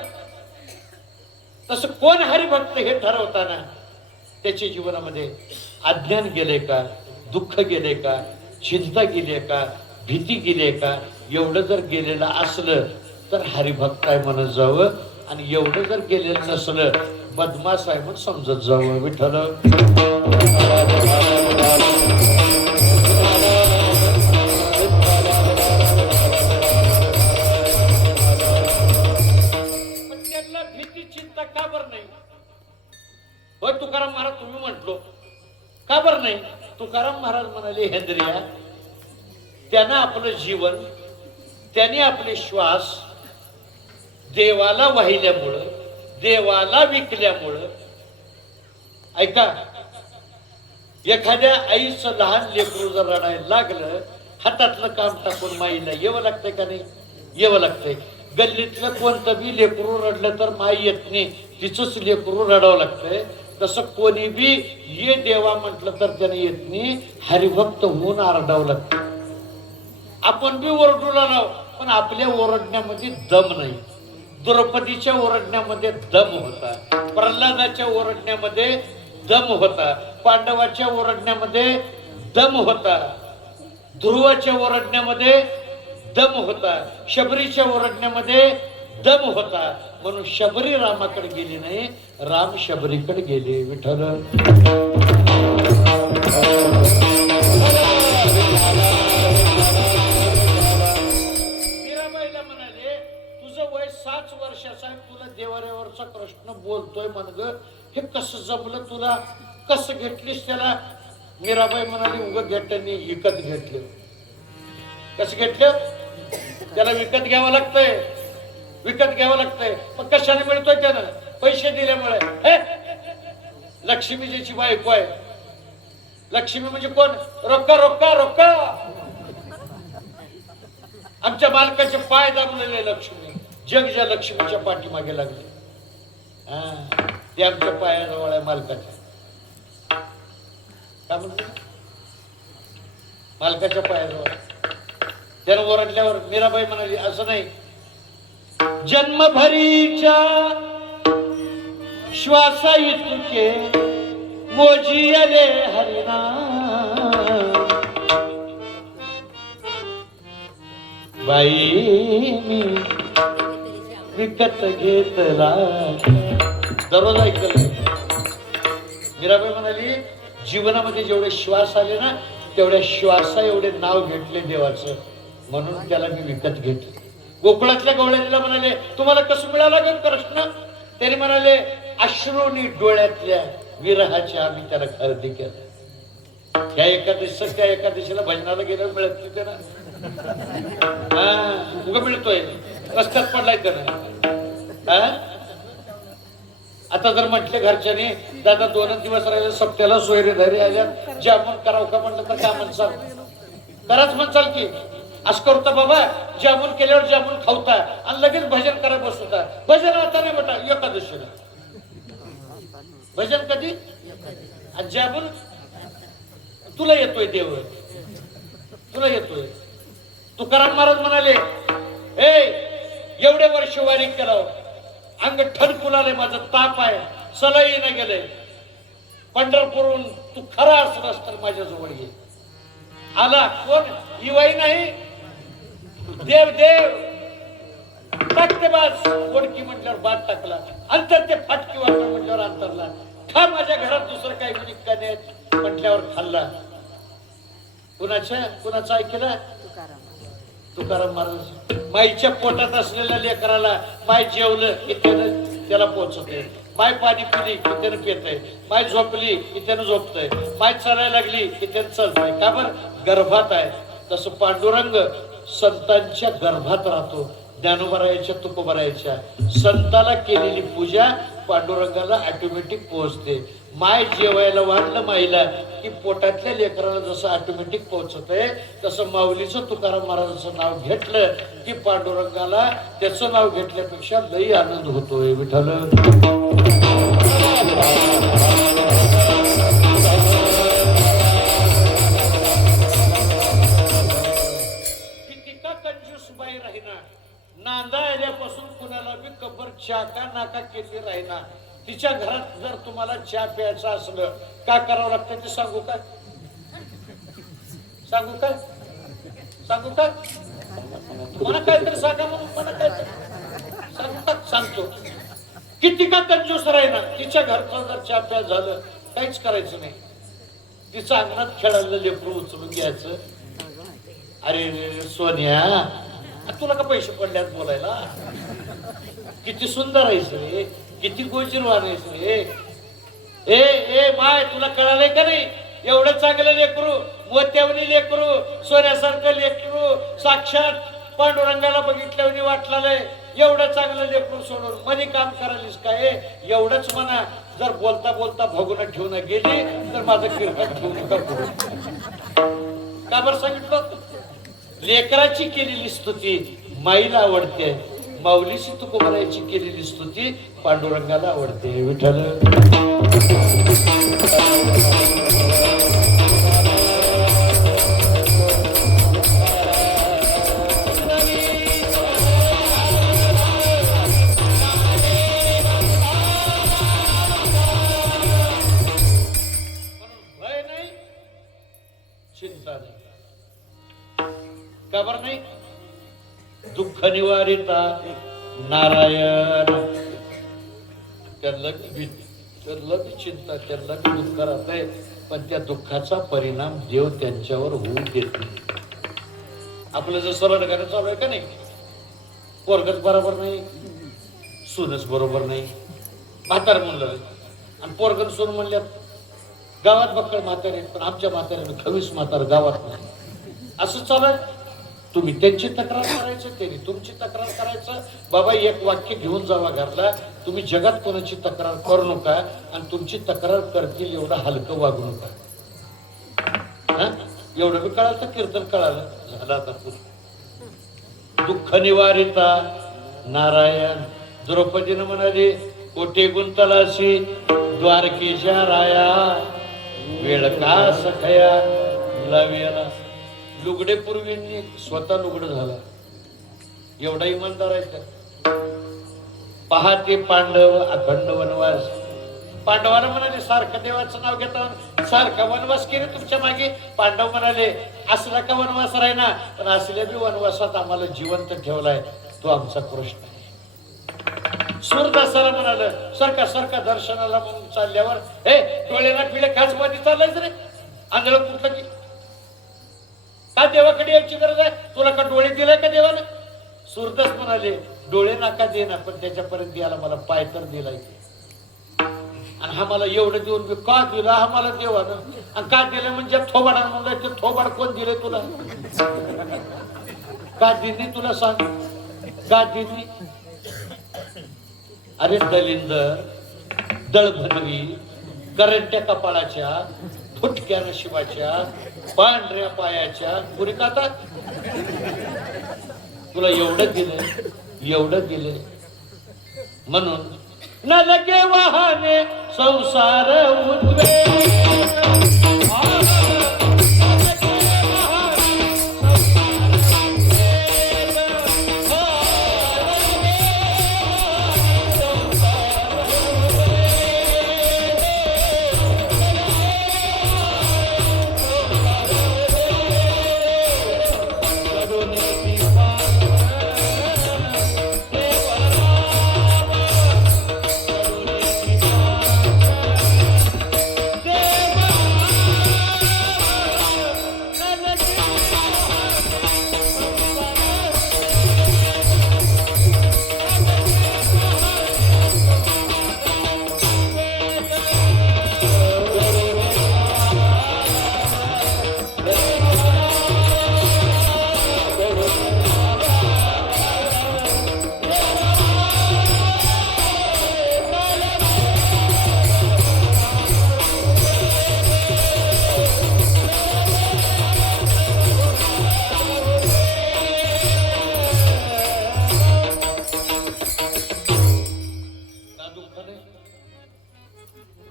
तसं कोण हरिभक्त हे ठरवताना त्याच्या जीवनामध्ये अज्ञान गेले का, दुःख गेले का, चिंता गेली का, भीती गेली का, एवढं जर गेलेलं असलं तर हरिभक्त आहे म्हणत जावं. आणि एवढं जर गेलेलं नसलं, बदमाश आहे म्हणून समजत जावं. विठ्ठल त्यांना भीती चिंता का बरं नाही? होय तुकाराम महाराज तुम्ही म्हटलो, का बरं नाही? तुकाराम महाराज म्हणाले, हेंद्रिया, त्यानं आपलं जीवन, त्याने आपले श्वास देवाला वाहिल्यामुळं, देवाला विकल्यामुळं. ऐका, एखाद्या आईचं लहान लेकरू जर रडायला लागलं, हातातलं काम टाकून माईला येवं लागतंय का नाही? येवं लागतंय. गल्लीतलं कोणतं बी लेकरू रडलं तर माई येत नाही, तिचंच लेकरू रडावं लागतंय. तसं कोणी बी ये देवा म्हटलं तर त्याने येत नाही, हरिभक्त होऊन आरडावं लागतं. आपण बी ओरडू लागलो, पण आपल्या ओरडण्यामध्ये दम नाही. द्रौपदीच्या ओरडण्यामध्ये दम होता, प्रल्हादाच्या ओरडण्यामध्ये दम होता, पांडवाच्या ओरडण्यामध्ये दम होता, ध्रुवाच्या ओरडण्यामध्ये दम होता, शबरीच्या ओरडण्यामध्ये दम होता. म्हणून शबरी रामाकडे गेली नाही, राम शबरीकडे गेले. विठ्ठल मीराबाईला म्हणाले, तुझं वय 7 वर्षाचं आहे, तुला देवाऱ्यावरचा कृष्ण बोलतोय म्हणग, हे कसं जमलं तुला, कसं घेतलीस त्याला? मीराबाई म्हणाली, उगत घेतल्याने विकत घेतलं. कसं घेतलं? त्याला विकत घ्यावं लागतंय, विकत घ्यावं लागतंय. मग कशाने मिळतोय? त्यानं पैसे दिल्यामुळे. हे लक्ष्मी ज्याची बायको आहे, लक्ष्मी म्हणजे कोण? रोका रोका रोका. आमच्या मालकाचे पाय दाबलेले लक्ष्मी, जग ज्या लक्ष्मीच्या पाठीमागे लागले, ते आमच्या पायाजवळ आहे मालकाच्या. काय म्हणतो? मालकाच्या पायाजवळ. त्यानं ओरडल्यावर मीराबाई म्हणाली, असं नाही, जन्मभरीच्या श्वासा इतके मोजी आले हरिनाम, बाई मी विकत घेतला. दररोज ऐकलं. मीराबाई म्हणाली जीवनामध्ये जेवढे श्वास आले ना तेवढ्या श्वासा एवढे नाव घेतले देवाचं, म्हणून त्याला मी विकत घेतले. गोकुळातल्या गवळणीला म्हणाले तुम्हाला कसं मिळालं ग कृष्ण? त्याने म्हणाले अश्रूनी डोळ्यातल्या विरहाच्या आम्ही त्याला खरेदी केलं. त्या एकादशी त्या एकादशीला भजनाला गेलं मिळत तिथे ना. हा उगा मिळतोय रस्त्यात पडलाय त्यानं. आता जर म्हटले घरच्याने दादा 2 दिवस राहिले सप्त्याला सोयरे धैर्य आल्या जामून करावं का म्हटलं तर काय म्हणसाल? कराच म्हणसाल की असं करता बाबा जामून केल्यावर जामून खावता आणि लगेच भजन करा बसवता. भजन आता नाही बेटा एकादशीला. भजन कधी? आणि जामून तुला येतोय देव, तुला येतोय. तुकाराम महाराज म्हणाले एवढे वर्ष वारी केलं अंग ठणकुलाले माझं ताप आहे सलई न गेले पंढरपूरहून तू खरा असलास तर माझ्या जवळ ये. आला कोण? इवाई नाही देव देव टाकते बाज गोडकी म्हटल्यावर बाद टाकला अंतर ते फाटकी वाटलं म्हटल्यावर अंतरला खा माझ्या घरात दुसरं काही कोणी म्हटल्यावर खाल्ला. कुणाचं ऐकलं? तुकाराम महाराज. माईच्या पोटात असलेल्या लेकराला माय जेवलं की त्याला पोचतंय, माय पाणी पिली की त्यानं पितंय, माय झोपली की त्यानं झोपतंय, माय चालायला लागली की त्यानं चालतंय. का बरं? गर्भात आहे. तसं पांडुरंग संतांच्या गर्भात राहतो. ज्ञानोबरायाच्या तुकोबरायाच्या संताला केलेली पूजा पांडुरंगाला ऑटोमॅटिक पोहोचते. माय जेवायला वाढलं माईला की पोटातल्या लेकराला जसं ऑटोमॅटिक पोहोचतंय तसं माऊलीचं तुकाराम महाराजांचं नाव घेतलं की पांडुरंगाला त्याचं नाव घेतल्यापेक्षा लई आनंद होतोय. विठ्ठल किती का कंजूस बाई राहिना नांदा आल्यापासून कुणाला बी कबर चाका नाका केली राहिना. तिच्या घरात जर तुम्हाला चहा प्यायचा असलं का करावं लागतं ते सांगू का? सांगू का? सांगू का? मला काहीतरी सांगा म्हणून मला काहीतरी सांगू का? सांगतो. किती का कंजूस राहिना तिच्या घरचं जर चहा प्या झालं काहीच करायचं नाही. तिचं अंगणात खेळायला लेकरू उचलून घ्यायचं. अरे सोन्या तुला का पैसे पडल्यात बोलायला? किती सुंदर आहेस रे, किती गोजीरवान आहेस रे. ए माय तुला कळालंय का नाही? एवढं चांगलं लेकरू मोत्यावनी लेकरू सोन्यासारखं लेकरू साक्षात पांडुरंगाला बघितल्यावनी वाटलाय. एवढं चांगलं लेकरू सोडून मध्ये काम करायलीस काय? एवढंच म्हणा जर बोलता बोलता भगुना ठेवून गेली तर माझं किरकट ठेवू नका. का बरं सांगितलं? लेकराची केलेली स्तुती माईला आवडते, माऊलीची तुकोबरायाची केलेली स्तुती पांडुरंगाला आवडते. विठ्ठल भय नाही चिंता नाही. का बरं नाही? दुःख निवारिता नारायण. त्यांना चिंता त्यांना दुःख राहतंय पण त्या दुःखाचा परिणाम देव त्यांच्यावर होऊ देत नाही. आपलं जर सरळ गाणं चालू आहे का नाही? पोरगत बरोबर नाही, सूनच बरोबर नाही, म्हातार म्हणलं आणि पोरगत सून म्हणल्यात गावात बक्कळ म्हातारे पण आमच्या म्हाताऱ्याने 28 म्हातार गावात नाही. असं चालू आहे. तुम्ही त्यांची तक्रार करायचं, त्यांनी तुमची तक्रार करायचं. बाबा एक वाक्य घेऊन जावा घरला, तुम्ही जगात कोणाची तक्रार करू नका आणि तुमची तक्रार करतील एवढं हलकं वागू नका. हा एवढं बी कळालं तर कीर्तन कळालं झालं. आता दुःख निवारिता नारायण. द्रौपदीनं म्हणाली कोठे गुंतलासी द्वारकेच्या राया वेळ का सखया लावेला. लुगडे पूर्वींनी स्वतः लुगडं झाला एवढा इमानदार आहे. पहा ते पांडव अखंड वनवास. पांडवाला म्हणाले सारखं देवाचं नाव घेता सारखा वनवास केले तुमच्या मागे. पांडव म्हणाले असला का वनवास राहिना, पण असल्या बी वनवासात आम्हाला जिवंत ठेवलाय, तो आमचा कृष्ण आहे. सूरदासाला म्हणालं सरका सरका दर्शनाला म्हणून चालल्यावर हे डोळ्याला पिळे खास मध्ये चाललायच रे, आंधळ कुठलं की का देवाकडे यायची गरज आहे, तुला का डोळे दिलाय का देवाला. सूरदास म्हणाले डोळे नाका दे ना, पण त्याच्यापर्यंत याला मला पाय तर दिलाय, आणि हा मला एवढं देऊन मी का दिला हा मला देवानं, आणि का दिलं म्हणजे थोबाडा म्हणलं, ते थोबाड कोण दिले तुला, का दिली तुला सांग, का दिली. अरे दलिंदर दळभनवी करंट्या कपाळाच्या फुटक्या नशिबाच्या पांढऱ्या पायाच्या पुरी काता तुला एवढं दिलं म्हणून न लगे वाहने संसार उद्वे.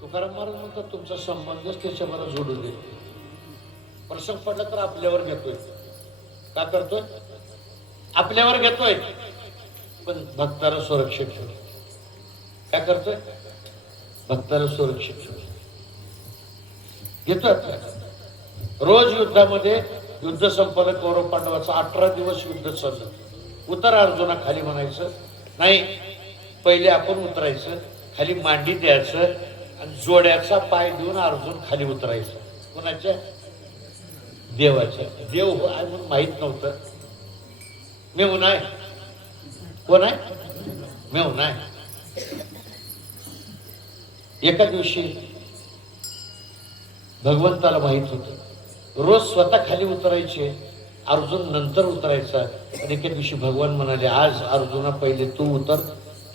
तुकाराम महाराज म्हणतात तुमचा संबंधच त्याच्यामध्ये जोडू दे. प्रसंग पडला तर आपल्यावर घेतोय, का करतोय आपल्यावर घेतोय, पण भक्ताला सुरक्षित ठेव. काय करतोय भक्ताला सुरक्षित ठेव घेतोय आपल्याला. रोज युद्धामध्ये युद्ध संपलं, कौरव पांडवाचं 18 दिवस युद्ध चाललं. उतर अर्जुना खाली म्हणायचं नाही, पहिले आपण उतरायचं, खाली मांडी द्यायचं आणि जोड्याचा पाय देऊन अर्जुन खाली उतरायचं. कोणाच्या देवाच्या. देव आहे म्हणून माहित नव्हतं. मेहून आहे, कोण आहे मेहून आहे. एका दिवशी भगवंताला माहित होत रोज स्वतः खाली उतरायचे, अर्जुन नंतर उतरायचा. आणि एके दिवशी भगवान म्हणाले आज अर्जुना पहिले तू उतर,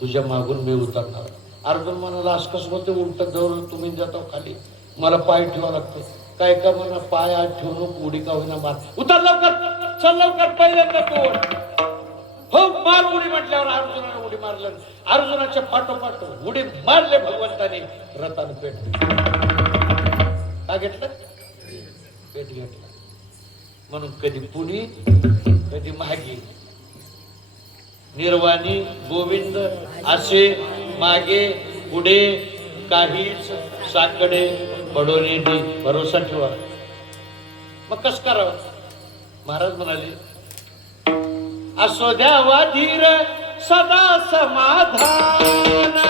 तुझ्या मागून मी उतरणार. अर्जुन म्हणाला आज कसं होते उलट जवळ तुम्ही जातो खाली, मला पाय ठेवा लागते. काय का म्हणा पाय आज ठेवून उडी का होईना मार, उतर लवकर, चल लवकर पहिल्यांदा तू हो मार उडी. म्हटल्यावर अर्जुनाने उडी मारलं, अर्जुनाच्या पाठोपाठ उडी मारले भगवंताने, रथानं पेट का घेतलं, पेट घेतलं. म्हणून कधी पुढी कधी मागे, निर्वाणी गोविंद असे मागे पुढे काहीच साकडे पडोनी भरोसा ठेवा. मग कस करावं. महाराज म्हणाले असो द्यावा धीर सदा समाधान.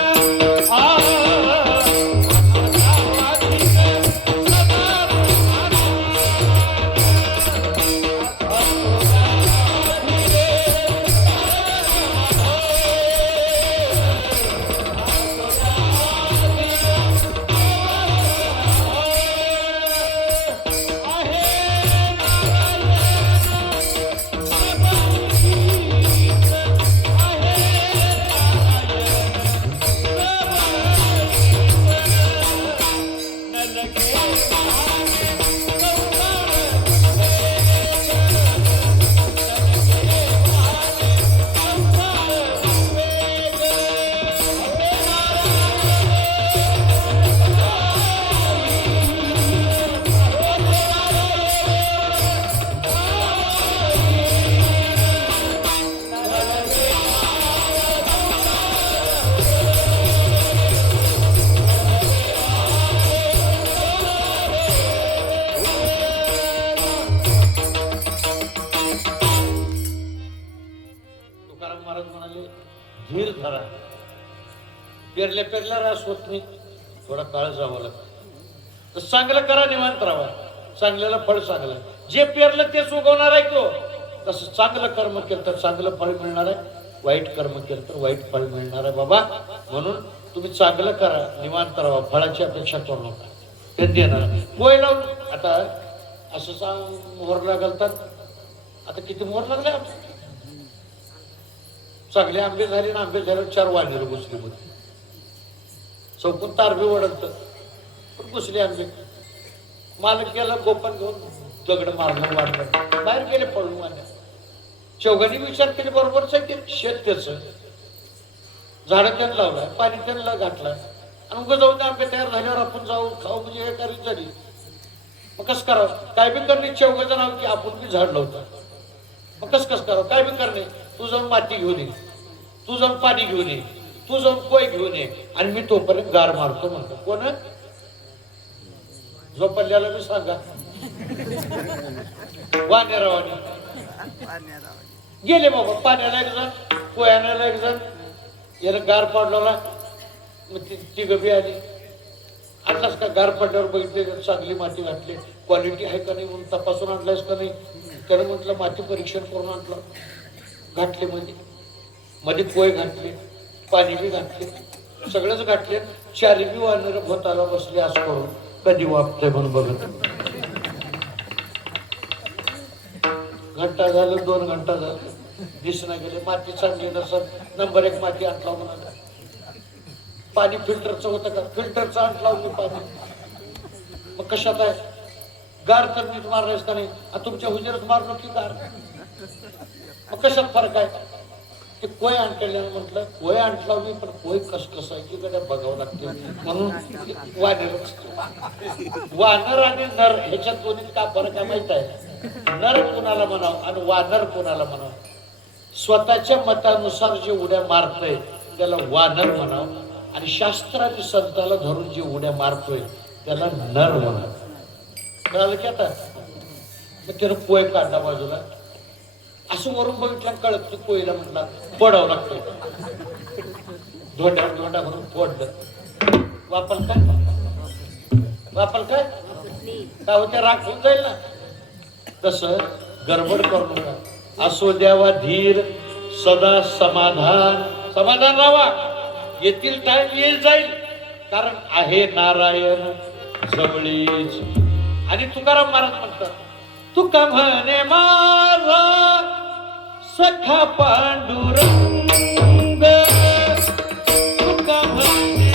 तुकाराम महाराज म्हणाले धीर धरा, पेरल्या पेरल्या रास होत नाही, थोडा काळ जावं लागतं. तर चांगलं करा, निवांत राहा, चांगल्याला फळ चांगलं. जे पेरलं तेच उगवणार आहे तो. तसं चांगलं कर्म केलं तर चांगलं फळ मिळणार आहे, वाईट कर्म केलं तर वाईट फळ मिळणार आहे बाबा. म्हणून तुम्ही चांगलं करा, निवांत राहा, फळाची अपेक्षा करू नका, ते देणार. पोय लावून आता असं सांग मोहर घालतात. आता किती मोहर लागले आमचे, चांगले आंबे झाले ना, आंबे झाल्यावर 4 वाढले घुसली मध्ये, चौकून तारबी वडलत पण घुसले आंबे. मालक गेला गोपन घेऊन दगड मारलं, वाढलं, बाहेर गेले पळून वाढल्या. चौघांनी विचार केले, बरोबरच आहे की शेत त्याच, झाडं त्यानं लावलाय, पाणी त्यांना घातलंय, आणि उगं जाऊन आंबे तयार झाल्यावर आपण जाऊ खाऊ म्हणजे हे करीत झाली. मग कसं करावं, काय बी करणे. चौघाचं नाव की आपण बी झाड लावतो, मग कसं करावं, काय बी करणे. तू जाऊन माती घेऊन ये, तू जाऊन पाणी घेऊन ये, तू जाऊन कोय घेऊन ये, आणि मी तोपर्यंत गार मारतो म्हणतो. कोण झोपल्याला मी सांगा, वानेरावाने गेले बाबा. पाण्याला एक जण, कोयाण्याला एक जण, यानं गार पाडला. मग ती गबी आली, आणलास का गार पाड्यावर बघितले, चांगली माती घातली, क्वालिटी आहे का नाही म्हणून तपासून आणलायस का नाही. त्यानं म्हटलं माती परीक्षण करून आणलं, घातले मध्ये मध्ये पोय घातले, पाणी बी घातले, सगळंच घातले. 4 बी वानर भोताला बसले असं करून, कधी वापतंय म्हणून बघत. घंटा झालं, 2 घंटा झालं, दिसना गेले. माती चांगली नसत, नंबर 1 माती आणला म्हणाला. पाणी फिल्टरचं होतं का, फिल्टरचं आणला मी पाणी. मग कशात आहे, गार तर नीट मारलायस का नाही, तुमच्या हुजेरच मारलो की गार, मग कशात फरक आहे. ते कोय आणलेल्यानं म्हटलं, कोय आणला मी, पण कोय कसं आहे की गड्या बघावं लागते. म्हणून वानर आणि नर ह्याच्यात दोन्हीत का फरक आहे माहित आहे. नर कोणाला म्हणावं आणि वानर कोणाला म्हणावं. स्वतःच्या मतानुसार जे उड्या मारतोय त्याला वानर म्हणावं, आणि शास्त्राने संताला धरून जे उड्या मारतोय त्याला नर म्हणावं. कळालं की आता. मग त्यानं पोय काढला बाजूला, असं वरून बघितलं कळत की पोयला म्हटला फोडावं लागतोय. धोंड्यावर धोंडा भरून फोडलं. वापल काय, वापल काय काय होते, राख होऊन जाईल ना. तसं गडबड करू नका. असो द्यावा धीर, सदा समाधान, समाधान राहावा. येतील टाइम येईल जाईल, कारण आहे नारायण जवळीच. आणि तुकाराम महाराज म्हणतात, तुका म्हणे माझा सखा पांडुरंग, तुका म्हणे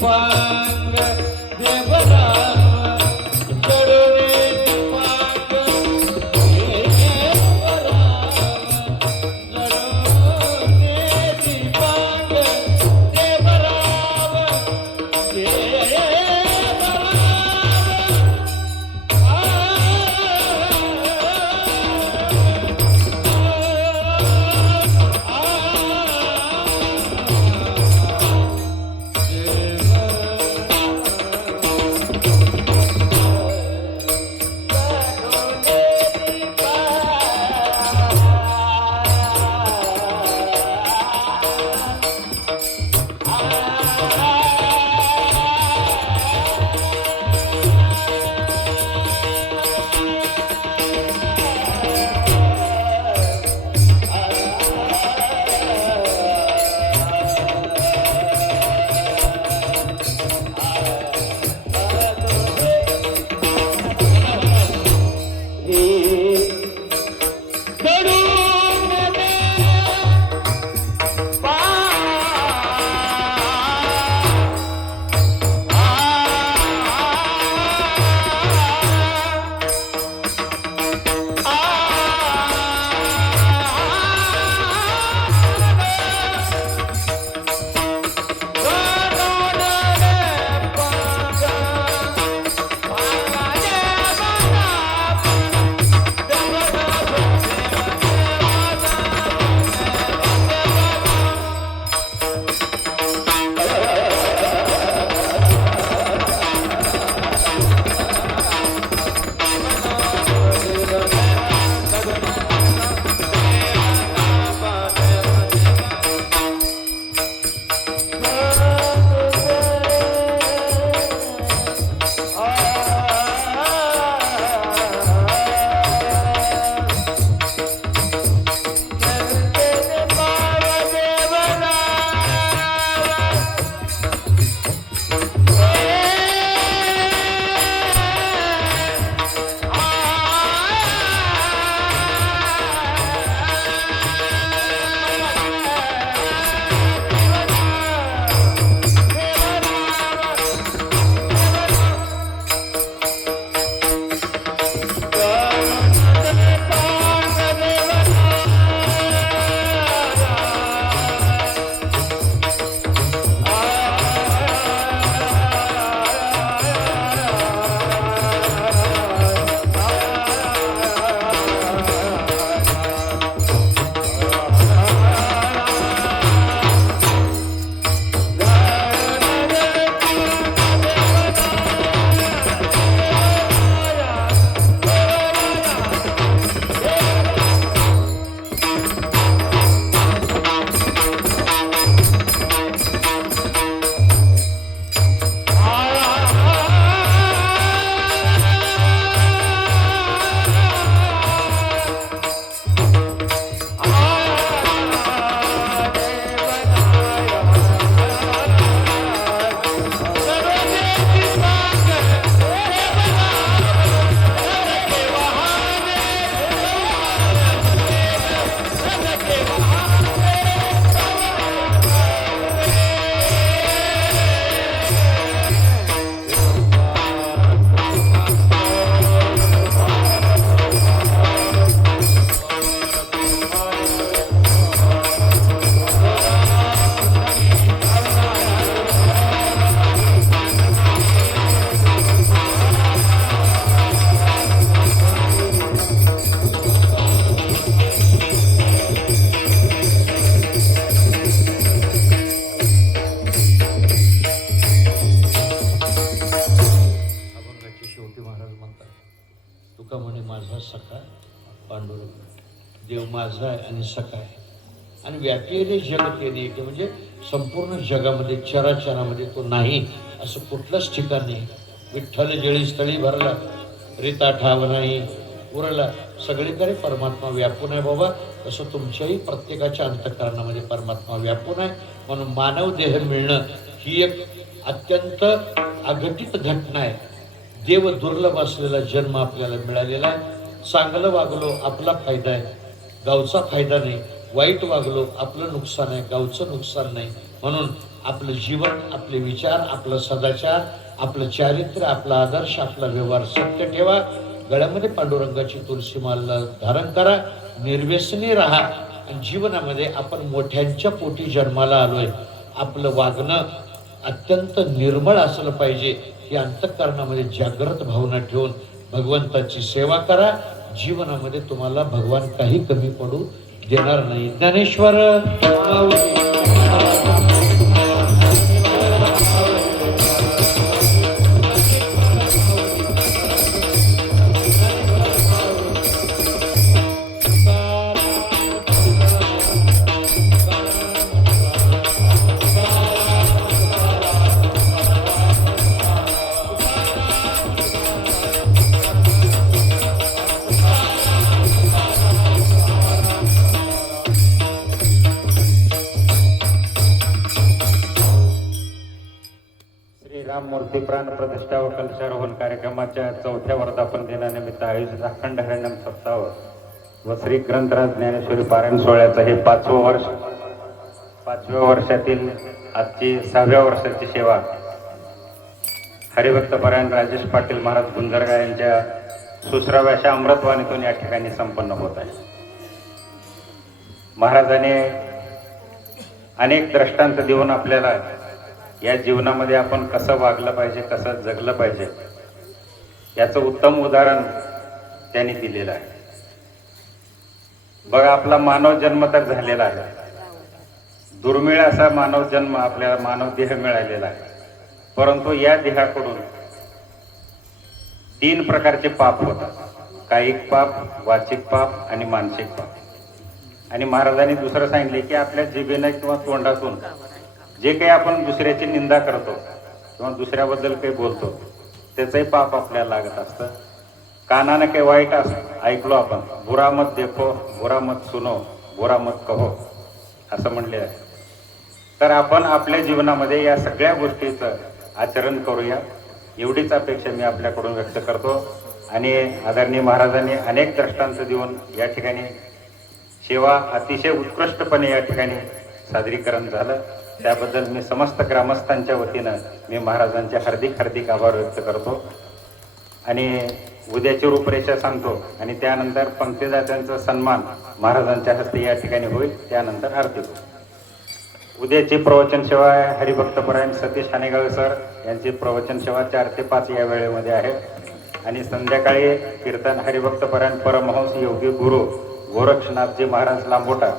पांग तुका म्हणे माझा सखा पांडुरंग, देव माझा आहे आणि सखा आहे आणि व्यापीने जगत येणे येते, म्हणजे संपूर्ण जगामध्ये चराचरामध्ये तो नाही असं कुठलंच ठिकाण नाही. विठ्ठल जळी स्थळी भरला, रीता ठाव नाही उरला, सगळीकडे परमात्मा व्यापून आहे बाबा. तसं तुमच्याही प्रत्येकाच्या अंतःकरणामध्ये परमात्मा व्यापून आहे. म्हणून मानव देह मिळणं ही एक अत्यंत अघटित घटना आहे. देव दुर्लभ असलेला जन्म आपल्याला मिळालेला आहे. चांगलं वागलो आपला फायदा आहे, गावचा फायदा नाही. वाईट वागलो आपलं नुकसान आहे, गावचं नुकसान नाही. म्हणून आपलं जीवन, आपले विचार, आपलं सदाचार, आपलं चारित्र्य, आपला आदर्श, आपला व्यवहार सत्य ठेवा. गळ्यामध्ये पांडुरंगाची तुळशी माला धारण करा, निर्व्यसनी राहा आणि जीवनामध्ये आपण मोठ्यांच्या पोटी जन्माला आलोय. आपलं वागणं अत्यंत निर्मळ असलं पाहिजे. ही अंतःकरणामध्ये जागृत भावना ठेवून भगवंताची सेवा करा. जीवनामध्ये तुम्हाला भगवान काही कमी पडू देणार नाही. ज्ञानेश्वर मूर्ती प्राण प्रतिष्ठा व कलशारोहण कार्यक्रमाच्या 4थ्या वर्धापन दिनानिमित्त आयोजित अखंड हरिनाम सप्ताह व श्री ग्रंथराज ज्ञानेश्वरी पारायण सोहळ्याचं हे 5वं वर्ष. 5व्या वर्षातील आजची 6व्या वर्षाची सेवा हरिभक्त पारायण राजेश पाटील महाराज गुंजरगा यांच्या सुश्राव्याच्या अमृतवाणीतून या ठिकाणी संपन्न होत आहे. महाराजांनी अनेक दृष्टांत देऊन आपल्याला या जीवनामध्ये आपण कसं वागलं पाहिजे, कसं जगलं पाहिजे याचं उत्तम उदाहरण त्यांनी दिलेलं आहे. बघा, आपला मानव जन्म तर झालेला आहे. दुर्मिळ असा मानव जन्म, आपल्याला मानव देह मिळालेला आहे. परंतु या देहाकडून 3 प्रकारचे पाप होतात: कायिक पाप, वाचिक पाप आणि मानसिक पाप. आणि महाराजांनी दुसरं सांगितले की आपल्या जिभेनं किंवा तोंडातून जे काही आपण दुसऱ्याची निंदा करतो किंवा दुसऱ्याबद्दल काही बोलतो त्याचंही पाप आपल्याला लागत असतं. कानानं काही वाईट ऐकलो आपण, बुरा मत देखो, बुरा मत सुनो, बुरा मत कहो असं म्हणले आहे. तर आपण आपल्या जीवनामध्ये या सगळ्या गोष्टीचं आचरण करूया एवढीच अपेक्षा मी आपल्याकडून व्यक्त करतो. आणि आदरणीय महाराजांनी अनेक दृष्टांत देऊन या ठिकाणी सेवा अतिशय उत्कृष्टपणे या ठिकाणी सादरीकरण झालं. त्याबद्दल मी समस्त ग्रामस्थांच्या वतीनं मी महाराजांचे हार्दिक हार्दिक आभार व्यक्त करतो. आणि उद्याची रूपरेषा सांगतो आणि त्यानंतर पंक्तीदात्यांचा सन्मान महाराजांच्या हस्ते या ठिकाणी होईल. त्यानंतर आरती होईल. उद्याची प्रवचन सेवा हरिभक्तपरायण सतीश हानेगावे सर यांची प्रवचन सेवा 4 ते 5 या वेळेमध्ये आहे. आणि संध्याकाळी कीर्तन हरिभक्तपरायण परमहंस योगी गुरु गोरक्षनाथजी महाराज लांबोटा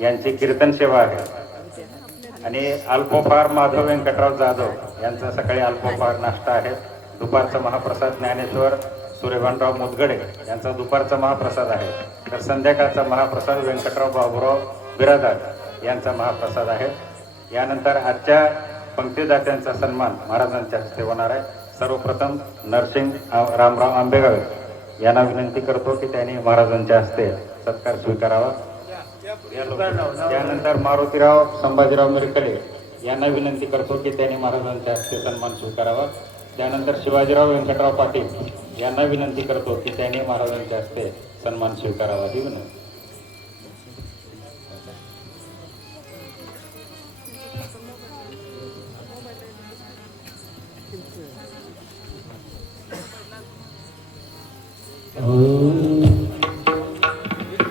यांची कीर्तन सेवा आहे. आणि अल्पोफार माधव व्यंकटराव जाधव यांचा सकाळी अल्पोफार नाश्ता आहे. दुपारचा महाप्रसाद ज्ञानेश्वर सूर्यभानराव मुदगडे यांचा दुपारचा महाप्रसाद आहे. तर संध्याकाळचा महाप्रसाद व्यंकटराव बाबूराव बिरादार यांचा महाप्रसाद आहे. यानंतर आजच्या पंक्तीदात्यांचा सन्मान महाराजांच्या हस्ते होणार आहे. सर्वप्रथम नरसिंग रामराव आंबेगाव यांना विनंती करतो की त्यांनी महाराजांच्या हस्ते सत्कार स्वीकारावा. त्यानंतर मारुतीराव संभाजीराव मिरकडे यांना विनंती करतो की त्यांनी महाराजांच्या हस्ते सन्मान स्वीकारावा. त्यानंतर शिवाजीराव व्यंकटराव पाटील यांना विनंती करतो की त्यांनी महाराजांच्या हस्ते सन्मान स्वीकारावा. ही विनंती.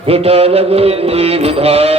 विठ्ठल विधान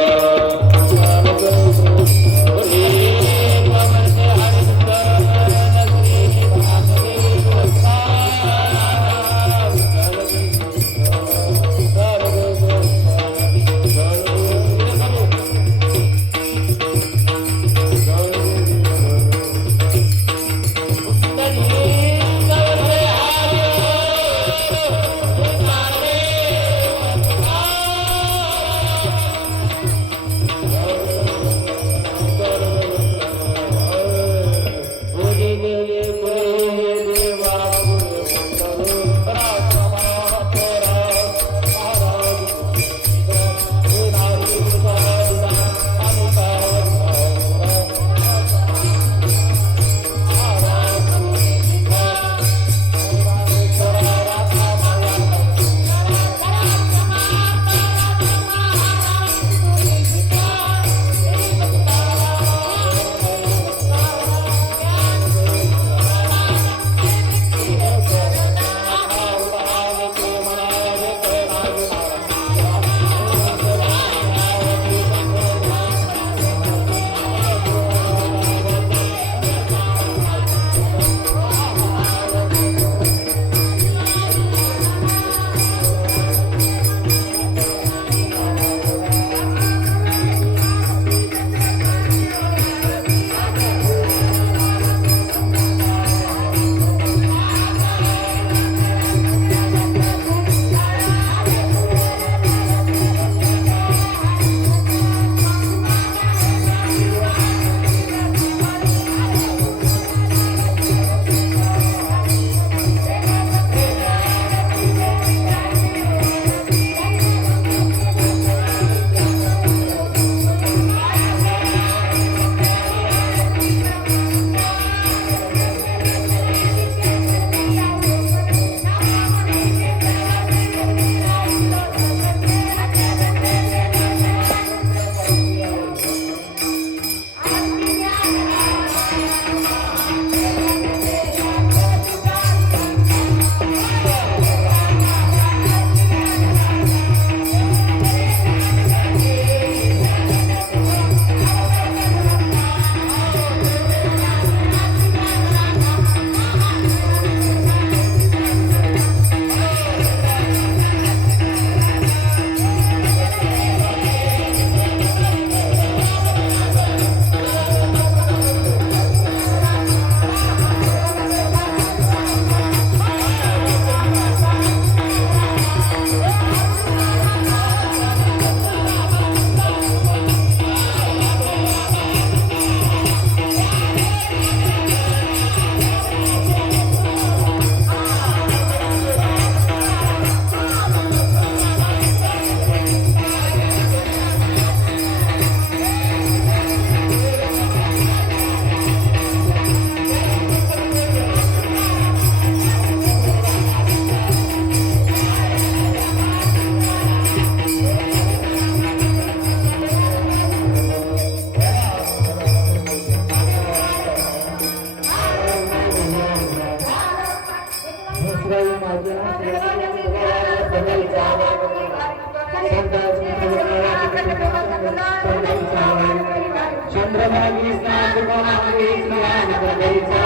चंद्रभागी स्नान भागी स्नान करायचा